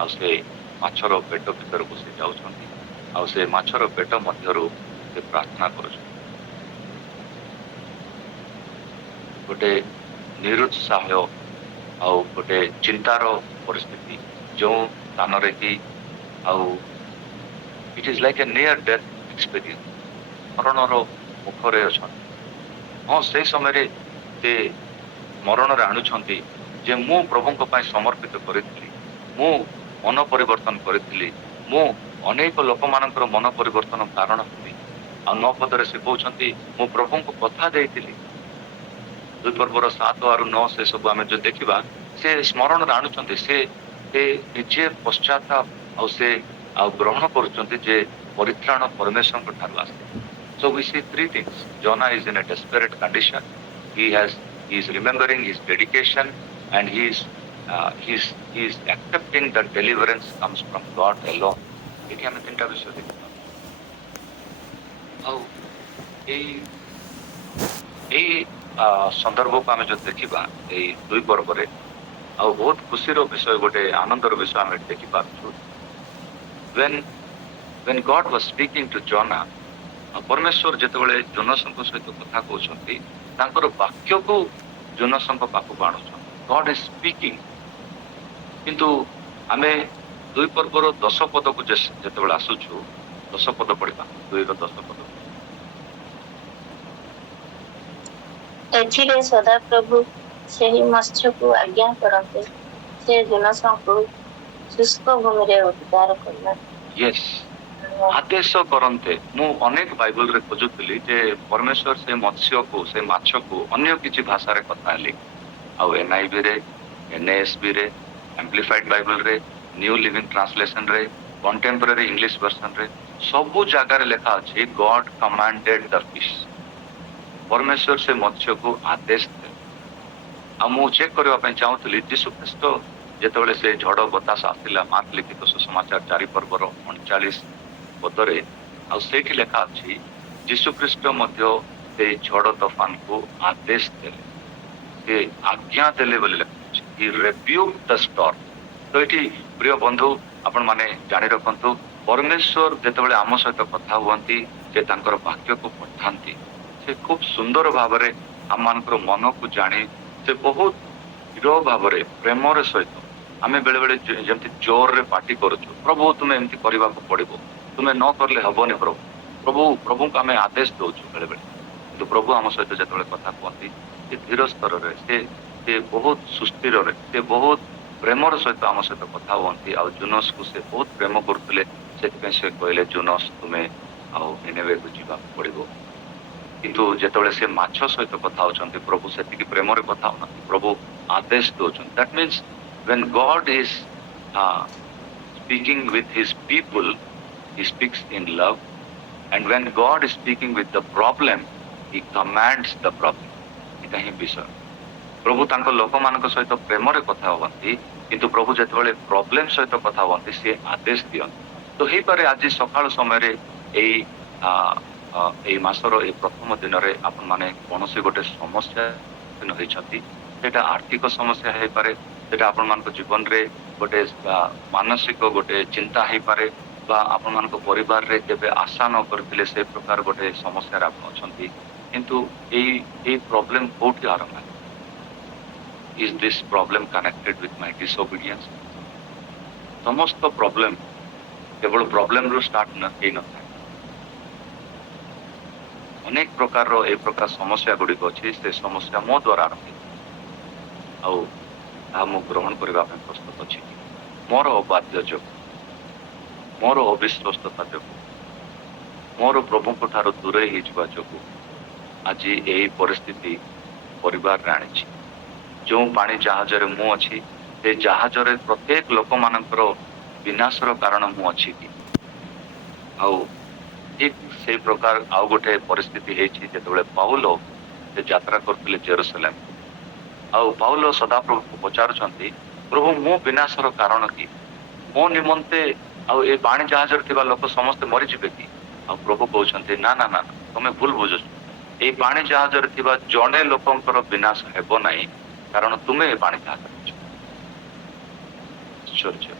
ଆଉ ସେ ମାଛର ପେଟ ଭିତରକୁ ସେ ଯାଉଛନ୍ତି, ଆଉ ସେ ମାଛର ପେଟ ମଧ୍ୟରୁ ସେ ପ୍ରାର୍ଥନା କରୁଛନ୍ତି। ଗୋଟେ ନିରୁତ୍ସାହ ଆଉ ଗୋଟେ ଚିନ୍ତାର ପରିସ୍ଥିତି, ଯୋଉ ସ୍ଥାନରେ କି ଆଉ it is like a near death experience, ମରଣର ମୁଖରେ ଅଛନ୍ତି। ହଁ, ସେଇ ସମୟରେ ସେ ମରଣରେ ଆଣୁଛନ୍ତି ଯେ ମୁଁ ପ୍ରଭୁଙ୍କ ପାଇଁ ସମର୍ପିତ କରିଥିଲି, ମୁଁ ମନ ପରିବର୍ତ୍ତନ କରିଥିଲି, ମୁଁ ଅନେକ ଲୋକମାନଙ୍କର ମନ ପରିବର୍ତ୍ତନ କାରଣ ହେଲି। ଆଉ 9 ପଦରେ ସେ କହୁଛନ୍ତି ମୁଁ ପ୍ରଭୁଙ୍କୁ କଥା ଦେଇଥିଲି। 2 ପର୍ବର 7 ଆଉ 9 ସେ ସବୁ ଆମେ ଯୋଉ ଦେଖିବା, ସେ ସ୍ମରଣରେ ଆଣୁଛନ୍ତି, ସେ ନିଜେ ପଶ୍ଚାତାପ ଆଉ ସେ ଆଉ ଗ୍ରହଣ କରୁଛନ୍ତି ଯେ ପରିତ୍ରାଣ ପରମେଶ୍ୱରଙ୍କ ଠାରୁ ଆସେ। So we see 3 things. Jonah is in a desperate condition. He is remembering his dedication, and he is accepting that deliverance comes from God alone. ଏଠି ଆମେ 3ଟା ବିଷୟ ଦେଖିବା। ଆଉ ଏଇ ସନ୍ଦର୍ଭକୁ ଆମେ ଯଦି ଦେଖିବା ଏଇ 2 ପର୍ବରେ, ଆଉ ବହୁତ ଖୁସିର ବିଷୟ, ଗୋଟେ ଆନନ୍ଦର ବିଷୟ ଆମେ ଦେଖିପାରୁଛୁ। when God was speaking to Jonah, ପରମେଶ୍ୱର ଯେତେବେଳେ ଜୋନସଙ୍କ ସହିତ କଥା କହୁଛନ୍ତି, ତାଙ୍କର ବାକ୍ୟକୁ ଜୋନସଙ୍କ ପାଖକୁ ଆଣୁଛନ୍ତି। God is speaking। କିନ୍ତୁ ଆମେ 2 ପର୍ବର 10 ପଦକୁ ଯେତେବେଳେ ଆସୁଛୁ, 10 ପଦ ପଢିବା, 2ର 10 ପଦ। ଏଥିରେ ସଦାପ୍ରଭୁ ସେହି ମତ୍ସ୍ୟକୁ ଆଜ୍ଞା କରନ୍ତି, ସେ ଜୋନସଙ୍କୁ ଶୁଷ୍କ ଭୂମିରେ ଉଦ୍ଧାର କଲା। Yes, ଆଦେଶ କରନ୍ତେ। ମୁଁ ଅନେକ ବାଇବଲରେ ଖୋଜୁଥିଲି ଯେ ପରମେଶ୍ୱର ସେ ମତ୍ସ୍ୟକୁ, ସେ ମାଛକୁ ଅନ୍ୟ କିଛି ଭାଷାରେ କଥା ହେଲେ, ଆଉ NIV ରେ, NASB ରେ, ଆମ୍ପ୍ଲିଫାଇଡ୍ ବାଇବଲରେ, ନ୍ୟୁ ଲିଭିଂ ଟ୍ରାନ୍ସଲେସନରେ, କଣ୍ଟେମ୍ପୋରାରୀ ଇଂଲିଶ ଭର୍ସନରେ ସବୁ ଜାଗାରେ ଲେଖା ଅଛି ଗଡ୍ କମାଣ୍ଡେଡ୍ ଦ ଫିsh। ପରମେଶ୍ୱର ସେ ମତ୍ସ୍ୟକୁ ଆଦେଶ ଦେଲେ। ଆଉ ମୁଁ ଚେକ୍ କରିବା ପାଇଁ ଚାହୁଁଥିଲି, ଯୀଶୁ ଖ୍ରୀଷ୍ଟ ଯେତେବେଳେ ସେ ଝଡ଼ ବତାସ ଆସିଲା, ମାର୍କ ଲିଖିତ ସୁସମାଚାର 4 ପର୍ବର 39 ପଦରେ, ଆଉ ସେଇଠି ଲେଖା ଅଛି ଯୀଶୁ ଖ୍ରୀଷ୍ଟ ମଧ୍ୟ ସେଇ ଝଡ଼ ତୋଫାନକୁ ଆଦେଶ ଦେଲେ, ସେ ଆଜ୍ଞା ଦେଲେ ବୋଲି ଲେଖା ଅଛି। He rebuked the storm। ତ ଏଠି ପ୍ରିୟ ବନ୍ଧୁ, ଆପଣ ମାନେ ଜାଣି ରଖନ୍ତୁ, ପରମେଶ୍ୱର ଯେତେବେଳେ ଆମ ସହିତ କଥା ହୁଅନ୍ତି, ସେ ତାଙ୍କର ବାକ୍ୟକୁ ପଠାନ୍ତି, ସେ ଖୁବ ସୁନ୍ଦର ଭାବରେ आम मान मन को जानी से बहुत दृढ़ भाव प्रेमर सहित आम बेले बेले जमी जोर रे पार्टी करुचु प्रभु तुम्हें एमती करने को पड़ो तुम्हें न करले हबनी प्रभु प्रभु प्रभु को आम आदेश दौचु बेले बेले किंतु प्रभु आम सहित जो कथा कहती धीर स्तर से बहुत सुस्थिर से बहुत प्रेमर सहित आम सहित कथा हमें आ जुनस को से बहुत प्रेम करुले से कहले जुनस तुम्हें निनेवे को जीवा पड़ो किंतु जेतबेले से माछ सहित कथा होचंती प्रभु सेतिकी प्रेम रे कथा होना प्रभु आदेश दोचन that means when God is speaking with his people he speaks in love and when God is speaking with the problem he commands the problem इटा ही विषय प्रभु तांको लोक मानक सहित प्रेम रे कथा होवंती किंतु प्रभु जेतबेले प्रॉब्लम सहित कथा होवंती से आदेश दियंती तो हे पारे आज सकाळ समय रे एई एई मासर ए प्रथम दिन रे आपण माने कोनोसी गोटे समस्या होइछंती सेटा आर्थिक समस्या हे पारे सेटा आपण मानको जीवन रे गोटे मानसिक गोटे चिंता हे पारे बा आपण मानको परिवार रे केबे आशा न करथिले से प्रकार गोटे समस्या रे आपण अछंती किंतु एई प्रॉब्लम कोठी आरंभ is this problem connected with my disobedience समस्त प्रॉब्लम केवल प्रॉब्लम रो स्टार्ट न हे न अनेक प्रकार रो ए प्रकार समस्या गुड़िक अच्छी से समस्या मो द्वारा आरंभ आउ ग्रहण करने प्रस्तुत अच्छी मोर अबाध्य जो मोर अविश्वस्तता जो मोर प्रभु ठार दूरे जो आज यही परिस्थिति परिवार रे आनी जो पानी जहाज रे मु अच्छी से जहाज रे प्रत्येक लोक मानकर विनाशर कारण मु अच्छी कि आउ ठीक से प्रकार आउ गोटे परिस्थिति है पाउलो से यात्रा करते जेरूसलेम आउ पाउलो सदाप्रभु को पचारुचंती प्रभु मो विनाशर कारण कि मो निमंते आउ ए पानी जहाज रे लोक समस्त मरीजे कि आ प्रभु कहते ना ना ना तुम्हें भूल बुझ ए पानी जहाज रे जड़े लोकंकर विनाश हेब नहीं कारण तुम्हें पानी जहाज आश्चर्य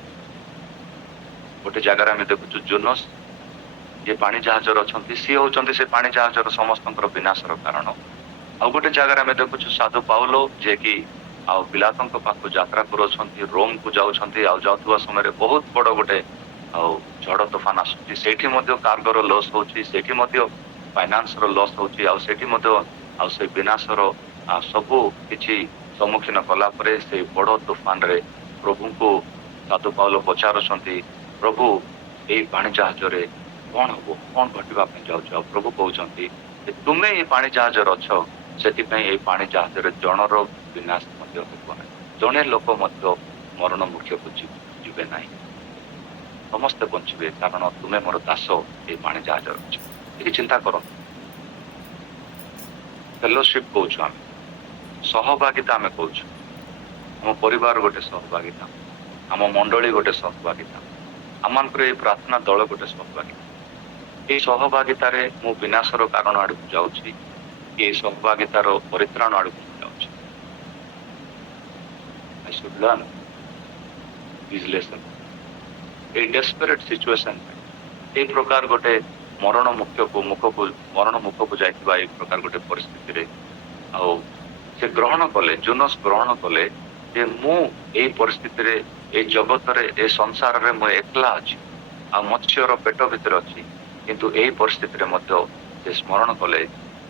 गोटे जगार आम देखु जोनस ये पानी जहाज अच्छा सी होती से पानी जहाज समस्त विनाशर कारण आ गोटे जगार आम देखु साधु पाउलो जे कि पिलातों पाख यात्रा कर रोम को जाऊँ समय बहुत बड़ गोटे झड़ तोफान आसूसी कार्गोर लॉस होती फाइनान्स लॉस होती से विनाशर सबू किसी सम्मुखीन कलापर से बड़ तूफान रे प्रभु को साधु पाउलो पचारुंट प्रभु यही पानी जहाज रे कौन हम कौन घटवाई जाऊ प्रभु कहते तुम्हें ये पानी जहाज अच्छ से पानी जहाज रे जनर विनाश जड़े लोक मरण मुख्य को जीवे ना समस्ते बचे कारण तुम्हें मोर दास ये पानी जहाज अच्छे चिंता कर फेलोशिप कौच आम सहभागिता आम कौच आम परिवार गोटे सहभागिता आम मंडली गोटे सहभागिता आम ये प्रार्थना दल गोटे सहभागिता ये सहभागितार मु विनाशर कारण आड़ को जाऊँगी ये सहभागितार परित्राण आड़ को जाऊँगी I should learn these lessons. A desperate situation ए प्रकार गोटे मरण मुख को जाइथिबा ए प्रकार गोटे परिस्थिति रे आ से ग्रहण कले जुनस ग्रहण कले जे मु ए परिस्थिति रे ए जगत रे ए संसार रे मु एकला अछि आ मत्स्यर पेट भितर अछि किंतु ए परिस्थिति रे मध्य जे स्मरण कले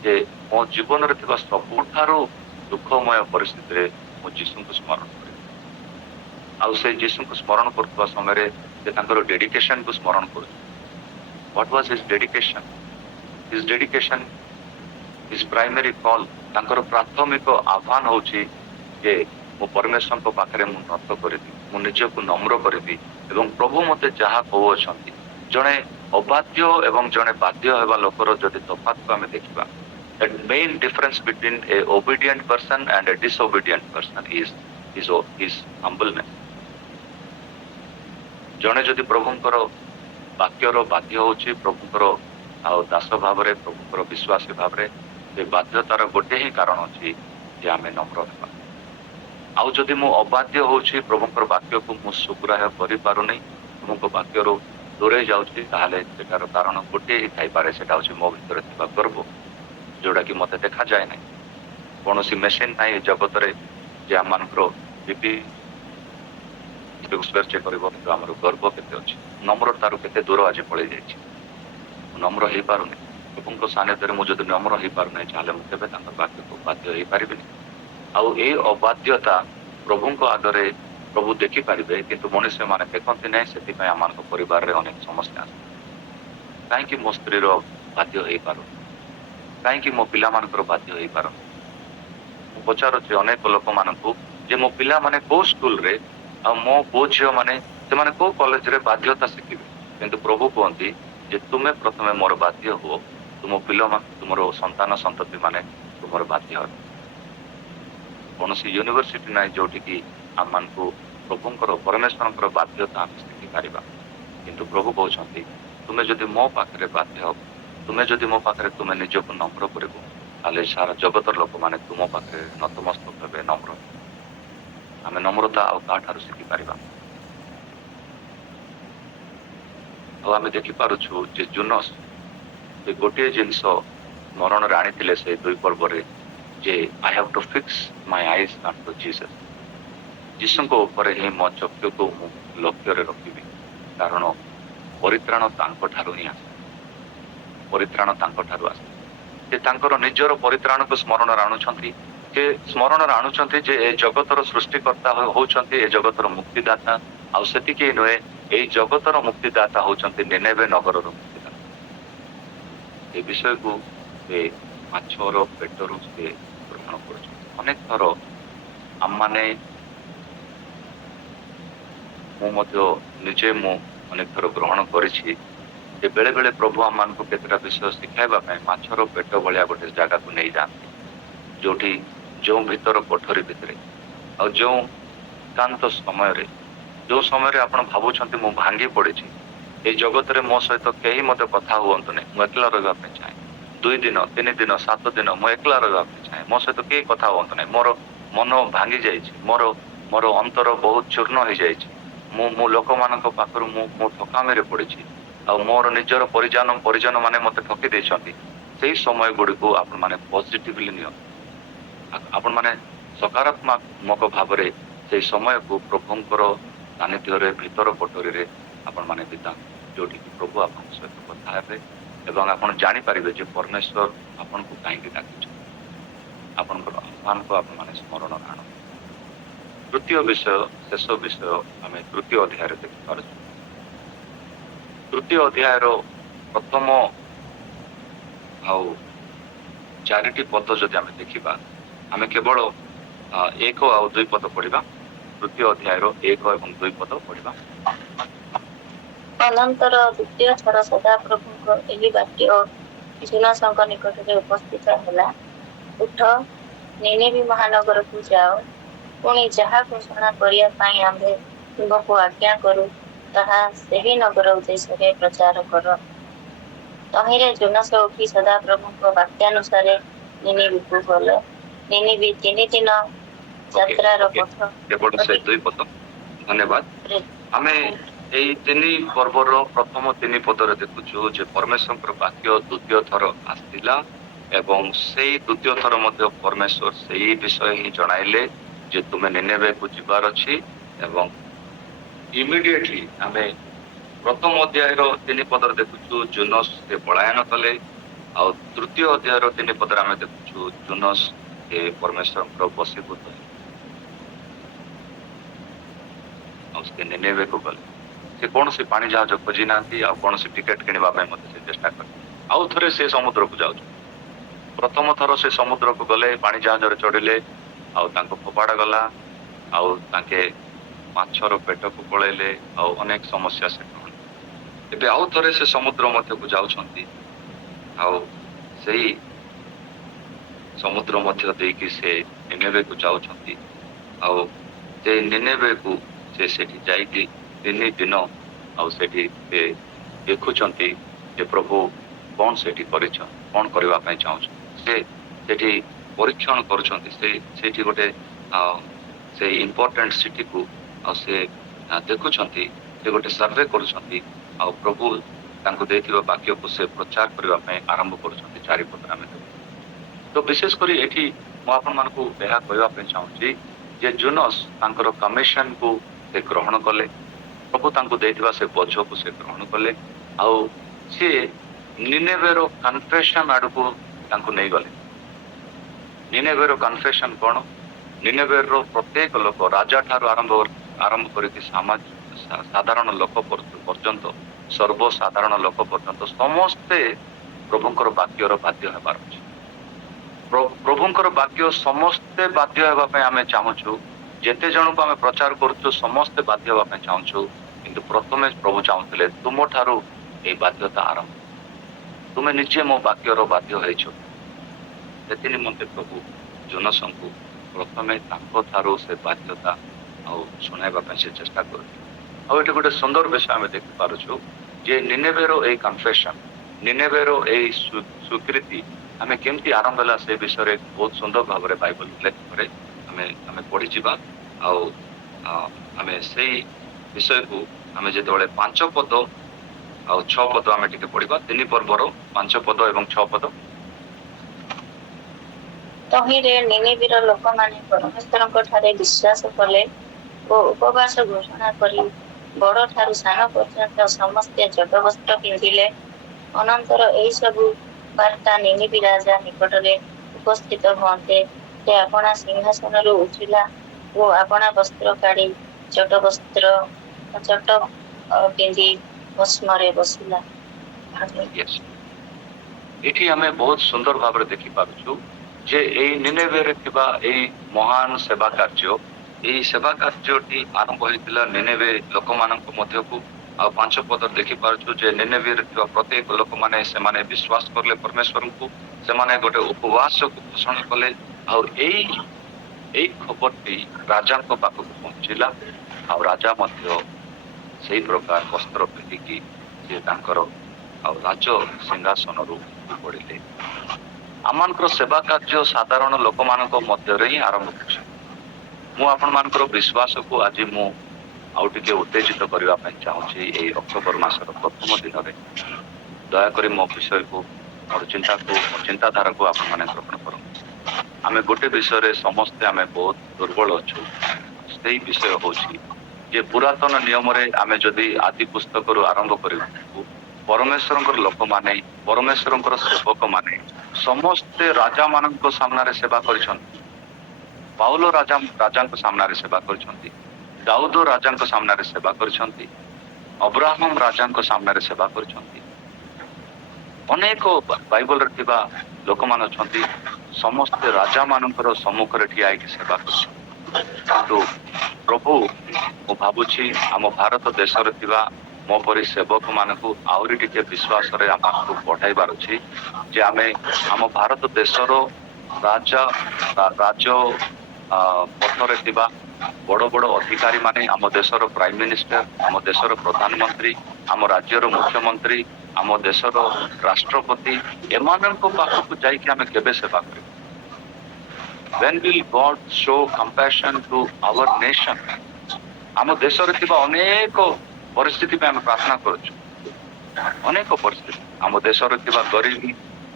जे मो जीवन रे थिबा सबुठारो दुखमय परिस्थिति रे मु यीशु को स्मरण करे आ से यीशु को स्मरण करथवा समय रे जे तांकर डेडिकेशन को स्मरण कर what was his dedication his primary call तांकर प्राथमिक आह्वान होची जे मो परमेश्वर को पाखरे मु नत करबी मु निज को नम्र करबी एवं प्रभु मते जहा कहू अछंती जणे अबाध्य एवं जणे बाध्य हेबा लोकर जदि तफात को हमें देखिबा that main difference between A obedient person and A disobedient person is humbleness जड़े जदि प्रभुंकर वाक्यर बाध्य होची प्रभुंकर दास भाव रे प्रभुंकर विश्वासी भाव रे से बाध्यतार गोटे ही कारण अच्छी जे आम नम्र होगा आउ जदि मु अबाध्य होची प्रभुंकर वाक्य को मु सुग्राह्य करि पारुनी प्रभुंकर वाक्य रो दूरे जाउची ताहाले सेटार कारण गोटे ही थाई पारे सेटा होची मो भितर थिबा गर्व जोड़ा कि मते देखा जाए नहीं କୌଣସି ମେସିନ୍ ନାହିଁ ଏ ଜଗତରେ ଯେ ଆମମାନଙ୍କର ବିପି ଚେକ୍ କରିବ, କିନ୍ତୁ ଆମର ଗର୍ବ କେତେ ଅଛି, ନମ୍ରତାରୁ କେତେ ଦୂର ଆଜି ପଳେଇ ଯାଇଛି। ନମ୍ର ହେଇପାରୁନି ପ୍ରଭୁଙ୍କ ସାନ୍ନିଧ୍ୟରେ। ମୁଁ ଯଦି ନମ୍ର ହେଇପାରୁନାହିଁ ତାହେଲେ ମୁଁ କେବେ ତାଙ୍କ ବାକ୍ୟକୁ ବାଧ୍ୟ ହେଇପାରିବିନି। ଆଉ ଏଇ ଅବାଧ୍ୟତା ପ୍ରଭୁଙ୍କ ଆଗରେ ପ୍ରଭୁ ଦେଖିପାରିବେ, କିନ୍ତୁ ମଣିଷମାନେ ଦେଖନ୍ତି ନାହିଁ। ସେଥିପାଇଁ ଆମମାନଙ୍କ ପରିବାରରେ ଅନେକ ସମସ୍ୟା ଆସେ। କାହିଁକି ମୋ ସ୍ତ୍ରୀର ବାଧ୍ୟ ହେଇପାରୁନି, କାହିଁକି ମୋ ପିଲାମାନଙ୍କର ବାଧ୍ୟ ହେଇପାରୁନି। ମୁଁ ପଚାରୁଛି ଅନେକ ଲୋକମାନଙ୍କୁ ଯେ ମୋ ପିଲାମାନେ କୋଉ ସ୍କୁଲରେ ଆଉ ମୋ ପୁଅ ଝିଅ ମାନେ ସେମାନେ କୋଉ କଲେଜରେ ବାଧ୍ୟତା ଶିଖିବେ, କିନ୍ତୁ ପ୍ରଭୁ କୁହନ୍ତି ଯେ ତୁମେ ପ୍ରଥମେ ମୋର ବାଧ୍ୟ ହୁଅ, ତୁମ ତୁମର ସନ୍ତାନ ସନ୍ତତି ମାନେ ତୁମର ବାଧ୍ୟ ହେବେ। କୌଣସି ୟୁନିଭର୍ସିଟି ନାହିଁ ଯୋଉଠିକି ଆମମାନଙ୍କୁ ପ୍ରଭୁଙ୍କର ପରମେଶ୍ୱରଙ୍କର ବାଧ୍ୟତା ଆମେ ଶିଖିପାରିବା। କିନ୍ତୁ ପ୍ରଭୁ କହୁଛନ୍ତି ତୁମେ ଯଦି ମୋ ପାଖରେ ବାଧ୍ୟ ହବ, ତୁମେ ଯଦି ମୋ ପାଖରେ ତୁମେ ନିଜକୁ ନମ୍ର କରିବ, ତାହେଲେ ସାରା ଜଗତର ଲୋକମାନେ ତୁମ ପାଖରେ ନତମସ୍ତକ ହେବେ, ନମ୍ର ହେବେ। ଆମେ ନମ୍ରତା ଆଉ କାହାଠାରୁ ଶିଖିପାରିବା? ଆଉ ଆମେ ଦେଖିପାରୁଛୁ ଯେ ଜୁନସ୍ ସେ ଗୋଟିଏ ଜିନିଷ ସ୍ମରଣରେ ଆଣିଥିଲେ ସେ ଦୁଇ ପର୍ବରେ, ଯେ I have to fix my eyes on to Jesus. ଯୀଶୁଙ୍କ ଉପରେ ହିଁ ମୋ ଚକ୍ଷୁକୁ ମୁଁ ଲକ୍ଷ୍ୟରେ ରଖିବି, କାରଣ ପରିତ୍ରାଣ ତାଙ୍କ ଠାରୁ ହିଁ ଆସେ। ପରିତ୍ରାଣ ତାଙ୍କ ଠାରୁ ଆସେ। ସେ ତାଙ୍କର ନିଜର ପରିତ୍ରାଣକୁ ସ୍ମରଣରେ ଆଣୁଛନ୍ତି। ସେ ସ୍ମରଣରେ ଆଣୁଛନ୍ତି ଯେ ଏ ଜଗତର ସୃଷ୍ଟିକର୍ତ୍ତା ହଉଛନ୍ତି ଏ ଜଗତର ମୁକ୍ତିଦାତା। ଆଉ ସେତିକି ନୁହେଁ, ଏଇ ଜଗତର ମୁକ୍ତିଦାତା ହଉଛନ୍ତି ନିନେବେ ନଗରର ମୁକ୍ତିଦାତା। ଏ ବିଷୟକୁ ସେ ମାଛର ପେଟରୁ ସେ ଗ୍ରହଣ କରୁଛନ୍ତି। ଅନେକ ଥର ଆମମାନେ, ମୁଁ ମଧ୍ୟ ନିଜେ ଅନେକ ଥର ଗ୍ରହଣ କରିଛି ଯେ ବେଳେ ବେଳେ ପ୍ରଭୁ ଆମମାନଙ୍କୁ କେତେଟା ବିଷୟ ଶିଖାଇବା ପାଇଁ ମାଛର ପେଟ ଭଳିଆ ଗୋଟେ ଜାଗାକୁ ନେଇଯାଆନ୍ତି, ଯୋଉଠି ଯେଉଁ ଭିତର କୋଠରୀ ଭିତରେ ଆଉ ଯେଉଁ ଏକାନ୍ତ ସମୟରେ, ଯୋଉ ସମୟରେ ଆପଣ ଭାବୁଛନ୍ତି ମୁଁ ଭାଙ୍ଗି ପଡିଛି, ଏଇ ଜଗତରେ ମୋ ସହିତ କେହି ମଧ୍ୟ କଥା ହୁଅନ୍ତୁ ନାହିଁ, ମୁଁ ଏକଲା ରହିବା ପାଇଁ ଚାହେଁ। 2 ଦିନ 3 ଦିନ 7 ଦିନ ମୁଁ ଏକଲା ରହିବା ପାଇଁ ଚାହେଁ, ମୋ ସହିତ କେହି କଥା ହୁଅନ୍ତୁ ନାହିଁ। ମୋର ମନ ଭାଙ୍ଗି ଯାଇଛି, ମୋର ଅନ୍ତର ବହୁତ ଚୂର୍ଣ୍ଣ ହେଇଯାଇଛି। ମୁଁ ଲୋକମାନଙ୍କ ପାଖରୁ ମୁଁ ଠକାମିରେ ପଡିଛି, ଆଉ ମୋର ନିଜର ପରିଜନ ମାନେ ମତେ ଠକି ଦେଇଛନ୍ତି। ସେଇ ସମୟ ଗୁଡିକୁ ଆପଣ ମାନେ ପଜିଟିଭଲି ନିଅନ୍ତୁ। ଆପଣ ମାନେ ସକାରାତ୍ମକ ଭାବରେ ସେଇ ସମୟକୁ ପ୍ରଭୁଙ୍କର ସାନ୍ନିଧ୍ୟରେ ଭିତର କୋଠରୀରେ ଆପଣ ମାନେ ବିତାନ୍ତୁ, ଯୋଉଠିକି ପ୍ରଭୁ ଆପଣଙ୍କ ସହିତ କଥା ହେବେ ଏବଂ ଆପଣ ଜାଣିପାରିବେ ଯେ ପରମେଶ୍ୱର ଆପଣଙ୍କୁ କାହିଁକି ଡାକିଛନ୍ତି। ଆପଣଙ୍କର ଆହ୍ୱାନକୁ ଆପଣ ମାନେ ସ୍ମରଣ ଆଣନ୍ତୁ। ତୃତୀୟ ବିଷୟ, ଶେଷ ବିଷୟ ଆମେ ତୃତୀୟ ଅଧ୍ୟାୟରେ ଦେଖିପାରୁଛୁ। ତୃତୀୟ ଅଧ୍ୟାୟର ପ୍ରଥମ ଆଉ 4ଟି ପଦ ଯଦି ଆମେ ଦେଖିବା, ଆମେ କେବଳ 1 ଆଉ 2 ପଦ ପଢିବା। ତୃତୀୟ ଅଧ୍ୟାୟର 1 ଏବଂ 2 ପଦ ପଢିବା। ଅନନ୍ତର ଦ୍ୱିତୀୟ ଥର ସଦାପ୍ରଭୁଙ୍କ ଏହି ବାକ୍ୟ ଜୁନସଙ୍କ ନିକଟରେ ଉପସ୍ଥିତ ହେଲା, ଉଠ, ନିନିବି ମହାନଗରକୁ ଯାଅ, ପୁଣି ଯାହା ଘୋଷଣା କରିବା ପାଇଁ ଆମ୍ଭେ ତୁମକୁ ଆଜ୍ଞା କରୁ ତାହା ସେହି ନଗର ଉଦ୍ଦେଶ୍ୟରେ ପ୍ରଚାର କର। ତହିଁରେ ଜୁନସ ଉଠି ସଦାପ୍ରଭୁଙ୍କ ବାକ୍ୟାନୁସାରେ ନିନିବିକୁ ଗଲେ। ନିନିବି 3 ଦିନ ଯାତ୍ରାର ପଥ। କେବଳ ସେ 2 ପଦ। ଧନ୍ୟବାଦ। ଆମେ ଏଇ 3 ପର୍ବର ପ୍ରଥମ 3 ପଦରେ ଦେଖୁଛୁ ଯେ ପରମେଶ୍ୱରଙ୍କର ବାକ୍ୟ ଦ୍ୱିତୀୟ ଥର ଆସିଥିଲା ଏବଂ ସେଇ ଦ୍ୱିତୀୟ ଥର ମଧ୍ୟ ପରମେଶ୍ୱର ସେଇ ବିଷୟ ହିଁ ଜଣାଇଲେ ଯେ ତୁମେ ନିନେବେକୁ ଯିବାର ଅଛି। ଏବଂ ଇମିଡିଏଟଲି ଆମେ ପ୍ରଥମ ଅଧ୍ୟାୟର 3 ପଦରେ ଦେଖୁଛୁ ଜୁନସ୍ ସେ ପଳାୟନ କଲେ, ଆଉ ତୃତୀୟ ଅଧ୍ୟାୟର 3 ପଦରେ ଆମେ ଦେଖୁଛୁ ଜୁନସ୍ ସେ ପରମେଶ୍ୱରଙ୍କର ବଶୀଭୂତ ହେଲେ ଆଉ ସେ ନିନେବେକୁ ଗଲେ। ସେ କୌଣସି ପାଣି ଜାହାଜ ଖୋଜି ନାହାନ୍ତି, ଆଉ କୌଣସି ଟିକେଟ କିଣିବା ପାଇଁ ମଧ୍ୟ ସେ ଚେଷ୍ଟା କଲେ। ଆଉ ଥରେ ସେ ସମୁଦ୍ରକୁ ଯାଉଛନ୍ତି। ପ୍ରଥମ ଥର ସେ ସମୁଦ୍ରକୁ ଗଲେ, ପାଣି ଜାହାଜରେ ଚଢିଲେ, ଆଉ ତାଙ୍କୁ ଫୋପାଡା ଗଲା, ଆଉ ତାଙ୍କେ ମାଛର ପେଟକୁ ପଳେଇଲେ, ଆଉ ଅନେକ ସମସ୍ୟା ସେଠୁ ହେଲା। ଏବେ ଆଉ ଥରେ ସେ ସମୁଦ୍ର ମଧ୍ୟକୁ ଯାଉଛନ୍ତି, ଆଉ ସେଇ ସମୁଦ୍ର ମଧ୍ୟ ଦେଇକି ସେ ନିନେବେକୁ ଯାଉଛନ୍ତି। ଆଉ ସେ ନିନେବେକୁ ସେ ସେଠି ଯାଇକି 3 ଦିନ ଆଉ ସେଠି ସେ ଦେଖୁଛନ୍ତି ଯେ ପ୍ରଭୁ କଣ ସେଠି କରିଛନ୍ତି, କଣ କରିବା ପାଇଁ ଚାହୁଁଛନ୍ତି। ସେ ସେଠି ପରୀକ୍ଷଣ କରୁଛନ୍ତି, ସେଠି ଗୋଟେ ସେ ଇମ୍ପୋର୍ଟାଣ୍ଟ ସିଟିକୁ ଆଉ ସେ ଦେଖୁଛନ୍ତି, ସେ ଗୋଟେ ସର୍ଭେ କରୁଛନ୍ତି, ଆଉ ପ୍ରଭୁ ତାଙ୍କୁ ଦେଇଥିବା ବାକ୍ୟକୁ ସେ ପ୍ରଚାର କରିବା ପାଇଁ ଆରମ୍ଭ କରୁଛନ୍ତି। 4 ପଦରେ ଆମେ ଦେଖୁ। ତ ବିଶେଷ କରି ଏଠି ମୁଁ ଆପଣମାନଙ୍କୁ ଏହା କହିବା ପାଇଁ ଚାହୁଁଛି ଯେ ଜୁନସ୍ ତାଙ୍କର କମିଶନ କୁ ସେ ଗ୍ରହଣ କଲେ, ପ୍ରଭୁ ତାଙ୍କୁ ଦେଇଥିବା ସେ ବୋଝକୁ ସେ ଗ୍ରହଣ କଲେ, ଆଉ ସିଏ ନିନେବେର କନଫେସନ ଆଡକୁ ତାଙ୍କୁ ନେଇଗଲେ। ନିନେବେର କନଫେସନ କଣ? ନିନେବେର ପ୍ରତ୍ୟେକ ଲୋକ, ରାଜା ଠାରୁ ଆରମ୍ଭ କରିକି ସାଧାରଣ ଲୋକ ପର୍ଯ୍ୟନ୍ତ, ସର୍ବସାଧାରଣ ଲୋକ ପର୍ଯ୍ୟନ୍ତ ସମସ୍ତେ ପ୍ରଭୁଙ୍କର ବାକ୍ୟର ବାଧ୍ୟ ହେବାର ଅଛି। ପ୍ରଭୁଙ୍କର ବାକ୍ୟ ସମସ୍ତେ ବାଧ୍ୟ ହେବା ପାଇଁ ଆମେ ଚାହୁଁଛୁ। ଯେତେ ଜଣକୁ ଆମେ ପ୍ରଚାର କରୁଛୁ ସମସ୍ତେ ବାଧ୍ୟ ହେବା ପାଇଁ ଚାହୁଁଛୁ, କିନ୍ତୁ ପ୍ରଥମେ ପ୍ରଭୁ ଚାହୁଁଥିଲେ ତୁମ ଠାରୁ ଏଇ ବାଧ୍ୟତା ଆରମ୍ଭ। ତୁମେ ନିଜେ ମୋ ବାକ୍ୟର ବାଧ୍ୟ ହେଇଛ। ସେଥି ନିମନ୍ତେ ପ୍ରଭୁ ଜୋନାସଙ୍କୁ ପ୍ରଥମେ ତାଙ୍କ ଠାରୁ ସେ ବାଧ୍ୟତା ଆଉ ଶୁଣାଇବା ପାଇଁ ସେ ଚେଷ୍ଟା କରୁଥିଲେ। ଆଉ ଏଠି ଗୋଟେ ସୁନ୍ଦର ବିଷୟ ଆମେ ଦେଖିପାରୁଛୁ ଯେ ନିନେବେର ଏଇ କନଫେସନ, ନିନେବେର ଏଇ ସ୍ୱୀକୃତି ଆମେ କେମିତି ଆରମ୍ଭ ହେଲା ସେ ବିଷୟରେ ବହୁତ ସୁନ୍ଦର ଭାବରେ ବାଇବଲ ଉଲ୍ଲେଖ କରେ। ଆମେ ପଢିଯିବା ଆଉ ଆମେ ସେଇ ବିଷୟକୁ ଆମେ ଯେତେବେଳେ 5 ପଦ ଆଉ 6 ପଦ ଆମେ ଟିକେ ପଢିବା। 3 ପର୍ବର 5 ପଦ ଏବଂ 6 ପଦ। ତହିଁରେ ନିନିବିର ଲୋକମାନେ ପରମେଶ୍ୱରଙ୍କ ଠାରେ ବିଶ୍ୱାସ କଲେ ଓ ଉପବାସ ଘୋଷଣା କରି ବଡ଼ ଠାରୁ ସାନ ପର୍ଯ୍ୟନ୍ତ ସମସ୍ତେ ଜଟବସ୍ତ୍ର ପିନ୍ଧିଲେ। ଅନନ୍ତର ଏହି ସବୁ ବାର୍ତ୍ତା ନିନିବି ରାଜା ନିକଟରେ ଉପସ୍ଥିତ ହୁଅନ୍ତେ, ସେ ଆପଣା ସିଂହାସନରୁ ଉଠିଲା ଓ ଆପଣା ବସ୍ତ୍ର କାଢି ଜଟବସ୍ତ୍ର ପିନ୍ଧି ଭସ୍ମରେ ବସିଲା। Yes. ଏଠି ଆମେ ବହୁତ ସୁନ୍ଦର ଭାବରେ ଦେଖିପାରୁଛୁ ଯେ ଏଇ ନିନେବେରେ ଥିବା ଏଇ ମହାନ ସେବା କାର୍ଯ୍ୟ, ଏଇ ସେବା କାର୍ଯ୍ୟଟି ଆରମ୍ଭ ହେଇଥିଲା ନିନେବେ ଲୋକମାନଙ୍କ ମଧ୍ୟକୁ। ଆଉ 5 ପଦ ଦେଖିପାରୁଛୁ ଯେ ନିନେବେରେ ଥିବା ପ୍ରତ୍ୟେକ ଲୋକମାନେ ସେମାନେ ବିଶ୍ୱାସ କଲେ ପରମେଶ୍ୱରଙ୍କୁ, ସେମାନେ ଗୋଟେ ଉପବାସକୁ ଘୋଷଣା କଲେ। ଆଉ ଏଇ ଖବରଟି ରାଜାଙ୍କ ପାଖକୁ ପହଞ୍ଚିଲା, ଆଉ ରାଜା ମଧ୍ୟ ସେଇ ପ୍ରକାର ବସ୍ତ୍ର ପିନ୍ଧିକି ସେ ତାଙ୍କର ଆଉ ରାଜ ସିଂହାସନରୁ ପଡିଲେ। ଆମମାନଙ୍କର ସେବା କାର୍ଯ୍ୟ ସାଧାରଣ ଲୋକମାନଙ୍କ ମଧ୍ୟରେ ହିଁ ଆରମ୍ଭ କରୁଛି। ମୁଁ ଆପଣମାନଙ୍କର ବିଶ୍ୱାସକୁ ଆଜି ମୁଁ ଆଉ ଟିକେ ଉତ୍ତେଜିତ କରିବା ପାଇଁ ଚାହୁଁଛି। ଏଇ ଅକ୍ଟୋବର ମାସର ପ୍ରଥମ ଦିନରେ ଦୟାକରି ମୋ ବିଷୟକୁ, ମୋର ଚିନ୍ତାଧାରାକୁ ଆପଣମାନେ ଗ୍ରହଣ କରନ୍ତୁ। ଆମେ ଗୋଟେ ବିଷୟରେ ସମସ୍ତେ ଆମେ ବହୁତ ଦୁର୍ବଳ ଅଛୁ। ସେଇ ବିଷୟ ହଉଛି ଯେ ପୁରାତନ ନିୟମରେ ଆମେ ଯଦି ଆଦି ପୁସ୍ତକରୁ ଆରମ୍ଭ କରିବୁ, ପରମେଶ୍ୱରଙ୍କର ଲୋକମାନେ, ପରମେଶ୍ୱରଙ୍କର ସେବକମାନେ ସମସ୍ତେ ରାଜାମାନଙ୍କ ସାମ୍ନାରେ ସେବା କରିଛନ୍ତି। ପାଉଲ ରାଜାଙ୍କ ସାମ୍ନାରେ ସେବା କରିଛନ୍ତି, ଦାଉଦ ରାଜାଙ୍କ ସାମ୍ନାରେ ସେବା କରିଛନ୍ତି, ଅବ୍ରାହମ ରାଜାଙ୍କ ସାମ୍ନାରେ ସେବା କରିଛନ୍ତି। ଅନେକ ବାଇବଲରେ ଥିବା ଲୋକମାନେ ଅଛନ୍ତି, ସମସ୍ତେ ରାଜାମାନଙ୍କର ସମ୍ମୁଖରେ ଠିଆ ହେଇକି ସେବା କରିଛନ୍ତି। କିନ୍ତୁ ପ୍ରଭୁ, ମୁଁ ଭାବୁଛି ଆମ ଭାରତ ଦେଶରେ ଥିବା ମୋ ପରି ସେବକ ମାନଙ୍କୁ ଆହୁରି ଟିକେ ବିଶ୍ୱାସରେ ଆମକୁ ବଢାଇବାର ଅଛି ଯେ ଆମେ ଆମ ଭାରତ ଦେଶର ରାଜ ପଥରେ ଥିବା ବଡ ବଡ ଅଧିକାରୀ ମାନେ, ଆମ ଦେଶର ପ୍ରାଇମ ମିନିଷ୍ଟର, ଆମ ଦେଶର ପ୍ରଧାନମନ୍ତ୍ରୀ, ଆମ ରାଜ୍ୟର ମୁଖ୍ୟମନ୍ତ୍ରୀ, ଆମ ଦେଶର ରାଷ୍ଟ୍ରପତି, ଏମାନଙ୍କ ପାଖକୁ ଯାଇକି ଆମେ କେବେ ସେବା କରିବୁ? When will God show compassion to our nation? ଆମ ଦେଶରେ ଥିବା ଅନେକ ପରିସ୍ଥିତି ପାଇଁ ଆମେ ପ୍ରାର୍ଥନା କରୁଛୁ। ଅନେକ ପରିସ୍ଥିତି, ଆମ ଦେଶରେ ଥିବା ଗରିବୀ,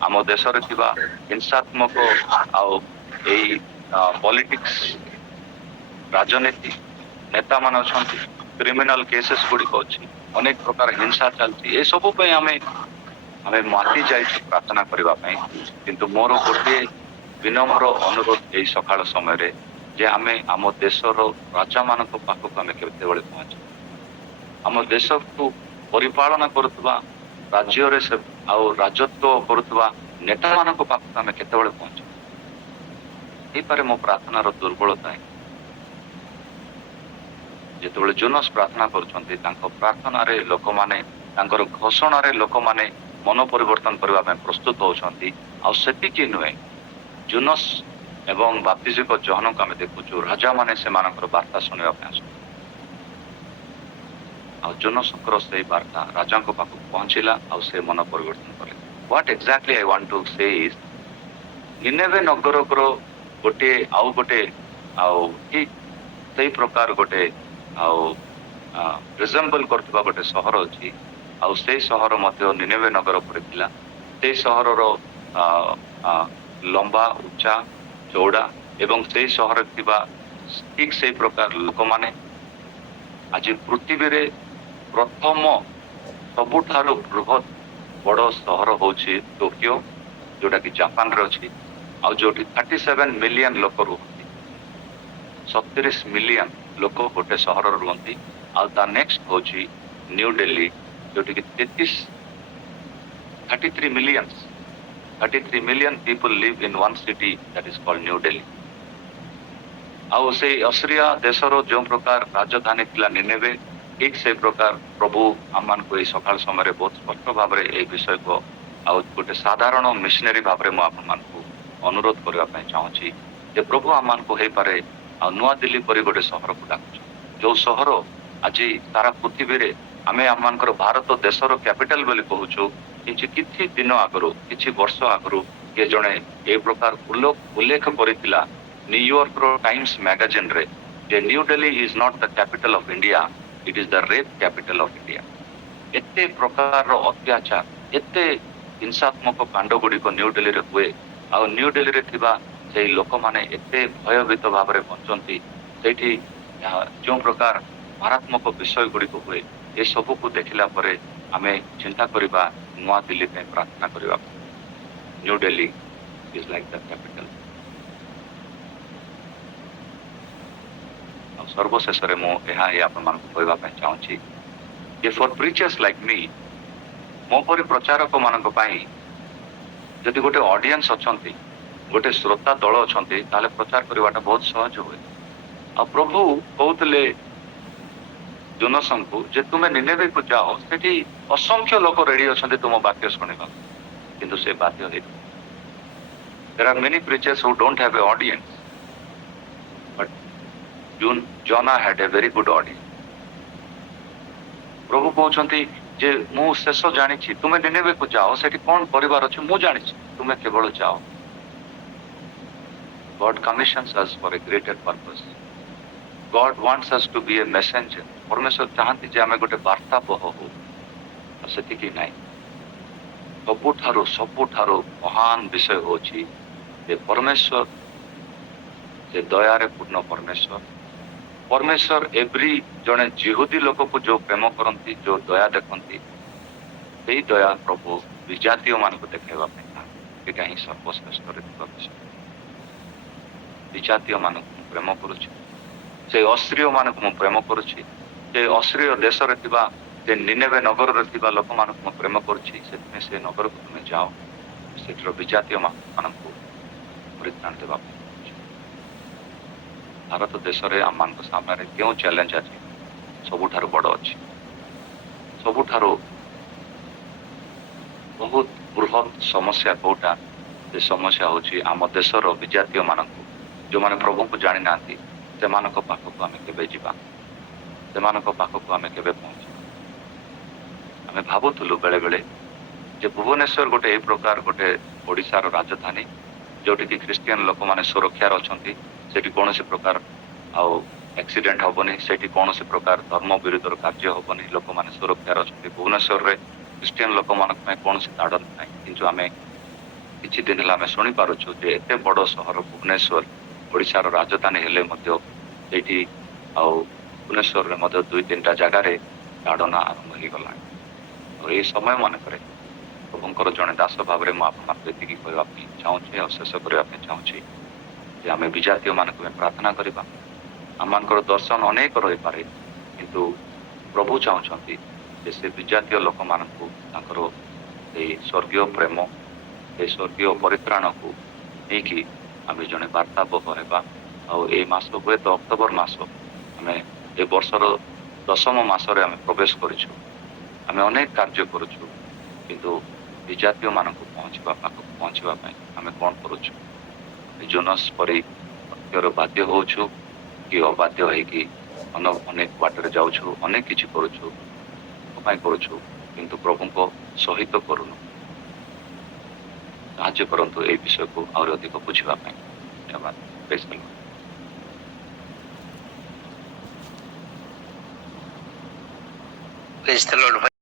ଆମ ଦେଶରେ ଥିବା ହିଂସାତ୍ମକ ଆଉ ଏଇ ପଲିଟିକ୍ସ, ରାଜନୀତି, ନେତା ମାନେ ଅଛନ୍ତି, କ୍ରିମିନାଲ କେସେସ୍ ଗୁଡିକ ଅଛି, ଅନେକ ପ୍ରକାର ହିଂସା ଚାଲିଛି। ଏସବୁ ପାଇଁ ଆମେ ମାତି ଯାଇଛୁ ପ୍ରାର୍ଥନା କରିବା ପାଇଁ। କିନ୍ତୁ ମୋର ଗୋଟିଏ ବିନମ୍ର ଅନୁରୋଧ ଏଇ ସକାଳ ସମୟରେ ଯେ ଆମେ ଆମ ଦେଶର ରାଜାମାନଙ୍କ ପାଖକୁ ଆମେ କେତେବେଳେ ପହଞ୍ଚିବୁ? ଆମ ଦେଶକୁ ପରିପାଳନା କରୁଥିବା, ରାଜ୍ୟରେ ଆଉ ରାଜତ୍ୱ କରୁଥିବା ନେତାମାନଙ୍କ ପାଖକୁ ଆମେ କେତେବେଳେ ପହଞ୍ଚିବୁ? ହେଇପାରେ ମୋ ପ୍ରାର୍ଥନାର ଦୁର୍ବଳତା ହିଁ। ଯେତେବେଳେ ଜୋନାସ ପ୍ରାର୍ଥନା କରୁଛନ୍ତି, ତାଙ୍କ ପ୍ରାର୍ଥନାରେ ଲୋକମାନେ, ତାଙ୍କର ଘୋଷଣାରେ ଲୋକମାନେ ମନ ପରିବର୍ତ୍ତନ କରିବା ପାଇଁ ପ୍ରସ୍ତୁତ ହଉଛନ୍ତି। ଆଉ ସେତିକି ନୁହେଁ, ଜୋନାସ ଏବଂ ବାପ୍ତିଜିଙ୍କ ଜହନକୁ ଆମେ ଦେଖୁଛୁ, ରାଜାମାନେ ସେମାନଙ୍କର ବାର୍ତ୍ତା ଶୁଣିବା ପାଇଁ ଆସୁଛନ୍ତି। ଆଉ ଜୋନାସଙ୍କର ସେଇ ବାର୍ତ୍ତା ରାଜାଙ୍କ ପାଖକୁ ପହଞ୍ଚିଲା, ଆଉ ସେ ମନ ପରିବର୍ତ୍ତନ କଲେ। What exactly I want to say is, ନିନେବେ ନଗରର ଗୋଟିଏ ଆଉ ଠିକ ସେଇ ପ୍ରକାର ଗୋଟେ ଆଉ ରିଜେମ୍ବଲ କରୁଥିବା ଗୋଟେ ସହର ଅଛି। ଆଉ ସେଇ ସହର ମଧ୍ୟ ନିନେବେ ନଗର ପରି ଥିଲା। ସେଇ ସହରର ଲମ୍ବା ଉଚ୍ଚା ଚଉଡ଼ା ଏବଂ ସେଇ ସହରରେ ଥିବା ଠିକ୍ ସେଇ ପ୍ରକାର ଲୋକମାନେ ଆଜି ପୃଥିବୀରେ ପ୍ରଥମ ସବୁଠାରୁ ବୃହତ୍ ବଡ଼ ସହର ହଉଛି ଟୋକିଓ, ଯୋଉଟା କି ଜାପାନରେ ଅଛି, ଆଉ ଯୋଉଠି 37 ମିଲିୟନ ଲୋକ ରୁହନ୍ତି। 37 ମିଲିୟନ ଲୋକ ଗୋଟେ ସହରରେ ରୁହନ୍ତି। ଆଉ ତା ନେକ୍ସଟ ହଉଛି ନ୍ୟୁ ଦିଲ୍ଲୀ, ଯୋଉଠି କି 33 million people live in one city that is called New Delhi। ଆଉ ସେଇ ଅସ୍ଟ୍ରିଆ ଦେଶର ଯେଉଁ ପ୍ରକାର ରାଜଧାନୀ ଥିଲା ନିନେଭେ, ଠିକ୍ ସେଇ ପ୍ରକାର ପ୍ରଭୁ ଆମମାନଙ୍କୁ ଏଇ ସକାଳ ସମୟରେ ବହୁତ ସ୍ପଷ୍ଟ ଭାବରେ ଏଇ ବିଷୟକୁ ଆଉ ଗୋଟେ ସାଧାରଣ ମିଶନାରୀ ଭାବରେ ମୁଁ ଆପଣମାନଙ୍କୁ ଅନୁରୋଧ କରିବା ପାଇଁ ଚାହୁଁଛି ଯେ ପ୍ରଭୁ ଆମମାନଙ୍କୁ ହେଇପାରେ ଆଉ ନୂଆଦିଲ୍ଲୀ ପରି ଗୋଟେ ସହରକୁ ଡାକୁଛୁ, ଯୋଉ ସହର ଆଜି ସାରା ପୃଥିବୀରେ ଆମେ ଆମମାନଙ୍କର ଭାରତ ଦେଶର କ୍ୟାପିଟାଲ ବୋଲି କହୁଛୁ। କିଛି ଦିନ ଆଗରୁ, କିଛି ବର୍ଷ ଆଗରୁ କିଏ ଜଣେ ଏ ପ୍ରକାର ଉଲ୍ଲେଖ କରିଥିଲା ନ୍ୟୁୟର୍କର ଟାଇମ୍ସ ମ୍ୟାଗାଜିନରେ ଯେ new Delhi is not the capital of India, it is the rape capital of India. ଏତେ ପ୍ରକାରର ଅତ୍ୟାଚାର, ଏତେ ହିଂସାତ୍ମକ କାଣ୍ଡ ଗୁଡ଼ିକ ନ୍ୟୁ ଦିଲ୍ଲୀରେ ହୁଏ, ଆଉ ନ୍ୟୁ ଦିଲ୍ଲୀରେ ଥିବା ସେଇ ଲୋକମାନେ ଏତେ ଭୟଭୀତ ଭାବରେ ବଞ୍ଚନ୍ତି। ସେଇଠି ଯେଉଁ ପ୍ରକାର ମାରାତ୍ମକ ବିଷୟ ଗୁଡ଼ିକ ହୁଏ, ଏସବୁକୁ ଦେଖିଲା ପରେ ଆମେ ଚିନ୍ତା କରିବା ନୂଆଦିଲ୍ଲୀ ପାଇଁ ପ୍ରାର୍ଥନା କରିବା। New Delhi is like the capital. ଆଉ ସର୍ବଶେଷରେ ମୁଁ ଏହା ହିଁ ଆପଣମାନଙ୍କୁ କହିବା ପାଇଁ ଚାହୁଁଛି ଯେ ଫର୍ ପ୍ରିଚର୍ସ ଲାଇକ୍ ମି, ମୋ ପରି ପ୍ରଚାରକ ମାନଙ୍କ ପାଇଁ ଯଦି ଗୋଟେ ଅଡିଏନ୍ସ ଅଛନ୍ତି, ଗୋଟେ ଶ୍ରୋତା ଦଳ ଅଛନ୍ତି, ତାହେଲେ ପ୍ରଚାର କରିବାଟା ବହୁତ ସହଜ ହୁଏ। ଆଉ ପ୍ରଭୁ କହୁଥିଲେ ଜୋନାସଙ୍କୁ ଯେ ତୁମେ ନିନେଭେକୁ ଯାଅ, ସେଠି ଅସଂଖ୍ୟ ଲୋକ ରେଡି ଅଛନ୍ତି ତୁମ ବାକ୍ୟ ଶୁଣିବାକୁ, କିନ୍ତୁ ସେ ବାଧ୍ୟ ହେଇନି। There are many preachers who don't have an audience, but Jonah had a very good audience। ପ୍ରଭୁ କହୁଛନ୍ତି ଯେ ମୁଁ ଶେଷ ଜାଣିଛି, ତୁମେ ନିନେଭେକୁ ଯାଅ, ସେଠି କଣ କରିବାର ଅଛି ମୁଁ ଜାଣିଛି, ତୁମେ କେବଳ ଯାଅ। God commissions us for a greater purpose। God wants us to be a messenger। ପରମେଶ୍ୱର ଚାହାନ୍ତି ଯେ ଆମେ ଗୋଟେ ବାର୍ତ୍ତା ବହ ହଉ, ଆଉ ସେତିକି ନାହିଁ। ସବୁଠାରୁ ମହାନ ବିଷୟ ହଉଛି ଯେ ପରମେଶ୍ୱର ଯେ ଦୟାରେ ପୂର୍ଣ୍ଣ ପରମେଶ୍ୱର ଏଭ୍ରି ଜଣେ ଜିହୁଦୀ ଲୋକକୁ ଯୋଉ ପ୍ରେମ କରନ୍ତି, ଯୋଉ ଦୟା ଦେଖନ୍ତି, ସେଇ ଦୟା ପ୍ରଭୁ ବିଜାତୀୟ ମାନଙ୍କୁ ଦେଖାଇବା ପାଇଁ ଚାହାନ୍ତି। ଏଇଟା ହିଁ ସର୍ବଶ୍ରେଷ୍ଠ ବିଷୟ। ବିଜାତୀୟ ମାନଙ୍କୁ ମୁଁ ପ୍ରେମ କରୁଛି, ସେ ଅଶ୍ରୀୟ ମାନଙ୍କୁ ମୁଁ ପ୍ରେମ କରୁଛି, ସେ ଅଶ୍ରୀୟ ଦେଶରେ ଥିବା ସେ ନିନେଭେ ନଗରରେ ଥିବା ଲୋକମାନଙ୍କୁ ମୁଁ ପ୍ରେମ କରୁଛି। ସେଥିପାଇଁ ସେ ନଗରକୁ ତୁମେ ଯାଅ, ସେଠିର ବିଜାତୀୟ ମାନଙ୍କୁ ପରିତ୍ରାଣ ଦେବା ପାଇଁ। ଭାରତ ଦେଶରେ ଆମମାନଙ୍କ ସାମ୍ନାରେ କେଉଁ ଚ୍ୟାଲେଞ୍ଜ ଅଛି ସବୁଠାରୁ ବଡ଼ ଅଛି? ସବୁଠାରୁ ବହୁତ ବୃହତ୍ ସମସ୍ୟା କୋଉଟା? ସେ ସମସ୍ୟା ହଉଛି ଆମ ଦେଶର ବିଜାତୀୟ ମାନଙ୍କୁ, ଯୋଉମାନେ ପ୍ରଭୁଙ୍କୁ ଜାଣିନାହାନ୍ତି, ସେମାନଙ୍କ ପାଖକୁ ଆମେ କେବେ ଯିବା, ସେମାନଙ୍କ ପାଖକୁ ଆମେ କେବେ ପହଞ୍ଚିବା? ଆମେ ଭାବୁଥିଲୁ ବେଳେ ବେଳେ ଯେ ଭୁବନେଶ୍ୱର ଗୋଟେ ଏଇ ପ୍ରକାର ଗୋଟେ ଓଡ଼ିଶାର ରାଜଧାନୀ, ଯୋଉଠିକି ଖ୍ରୀଷ୍ଟିଆନ ଲୋକମାନେ ସୁରକ୍ଷାରେ ଅଛନ୍ତି, ସେଠି କୌଣସି ପ୍ରକାର ଆଉ ଆକ୍ସିଡେଣ୍ଟ ହବନି, ସେଠି କୌଣସି ପ୍ରକାର ଧର୍ମ ବିରୁଦ୍ଧର କାର୍ଯ୍ୟ ହବନି, ଲୋକମାନେ ସୁରକ୍ଷାରେ ଅଛନ୍ତି। ଭୁବନେଶ୍ୱରରେ ଖ୍ରୀଷ୍ଟିଆନ ଲୋକମାନଙ୍କ ପାଇଁ କୌଣସି ତାଡ଼ନ ନାହିଁ। କିନ୍ତୁ ଆମେ କିଛି ଦିନ ହେଲା ଆମେ ଶୁଣିପାରୁଛୁ ଯେ ଏତେ ବଡ଼ ସହର ଭୁବନେଶ୍ୱର, ଓଡ଼ିଶାର ରାଜଧାନୀ ହେଲେ ମଧ୍ୟ ସେଇଠି ଆଉ ଭୁବନେଶ୍ୱରରେ ମଧ୍ୟ 2-3ଟା ଜାଗାରେ ତାଡ଼ନା ଆରମ୍ଭ ହେଇଗଲାଣି। ଆଉ ଏଇ ସମୟ ମାନଙ୍କରେ ପ୍ରଭୁଙ୍କର ଜଣେ ଦାସ ଭାବରେ ମୁଁ ଆପଣମାନଙ୍କୁ ଏତିକି କହିବା ପାଇଁ ଚାହୁଁଛି ଆଉ ଶେଷ କରିବା ପାଇଁ ଚାହୁଁଛି ଯେ ଆମେ ବିଜାତୀୟ ମାନଙ୍କ ପାଇଁ ପ୍ରାର୍ଥନା କରିବା। ଆମମାନଙ୍କର ଦର୍ଶନ ଅନେକ ରହିପାରେ, କିନ୍ତୁ ପ୍ରଭୁ ଚାହୁଁଛନ୍ତି ଯେ ସେ ବିଜାତୀୟ ଲୋକମାନଙ୍କୁ ତାଙ୍କର ସେଇ ସ୍ୱର୍ଗୀୟ ପ୍ରେମ, ସେଇ ସ୍ୱର୍ଗୀୟ ପରିତ୍ରାଣକୁ ନେଇକି ଆମେ ଜଣେ ବାର୍ତ୍ତାବହ ହେବା। ଆଉ ଏଇ ମାସ ହୁଏତ ଅକ୍ଟୋବର ମାସ, ଆମେ ଏ ବର୍ଷର 10ମ ମାସରେ ଆମେ ପ୍ରବେଶ କରିଛୁ। ଆମେ ଅନେକ କାର୍ଯ୍ୟ କରୁଛୁ, କିନ୍ତୁ ବିଜାତୀୟ ମାନଙ୍କୁ ପାଖକୁ ପହଞ୍ଚିବା ପାଇଁ ଆମେ କଣ କରୁଛୁ? ଜୋନାସ୍ ପରି ସତ୍ୟର ବାଧ୍ୟ ହଉଛୁ କି ଅବାଧ୍ୟ ହେଇକି ଅନେକ ବାଟରେ ଯାଉଛୁ, ଅନେକ କିଛି କରୁଛୁ, ପାଇଁ କରୁଛୁ, କିନ୍ତୁ ପ୍ରଭୁଙ୍କ ସହିତ କରୁନୁ। ସାହାଯ୍ୟ କରନ୍ତୁ এই ବିଷୟକୁ ଆହୁରି ଅଧିକ ବୁଝିବା ପାଇଁ। ଧନ୍ୟବାଦ। ପ୍ରେଜ୍ ଦ ଲର୍ଡ। ପ୍ରେଜ୍ ଦ ଲର୍ଡ।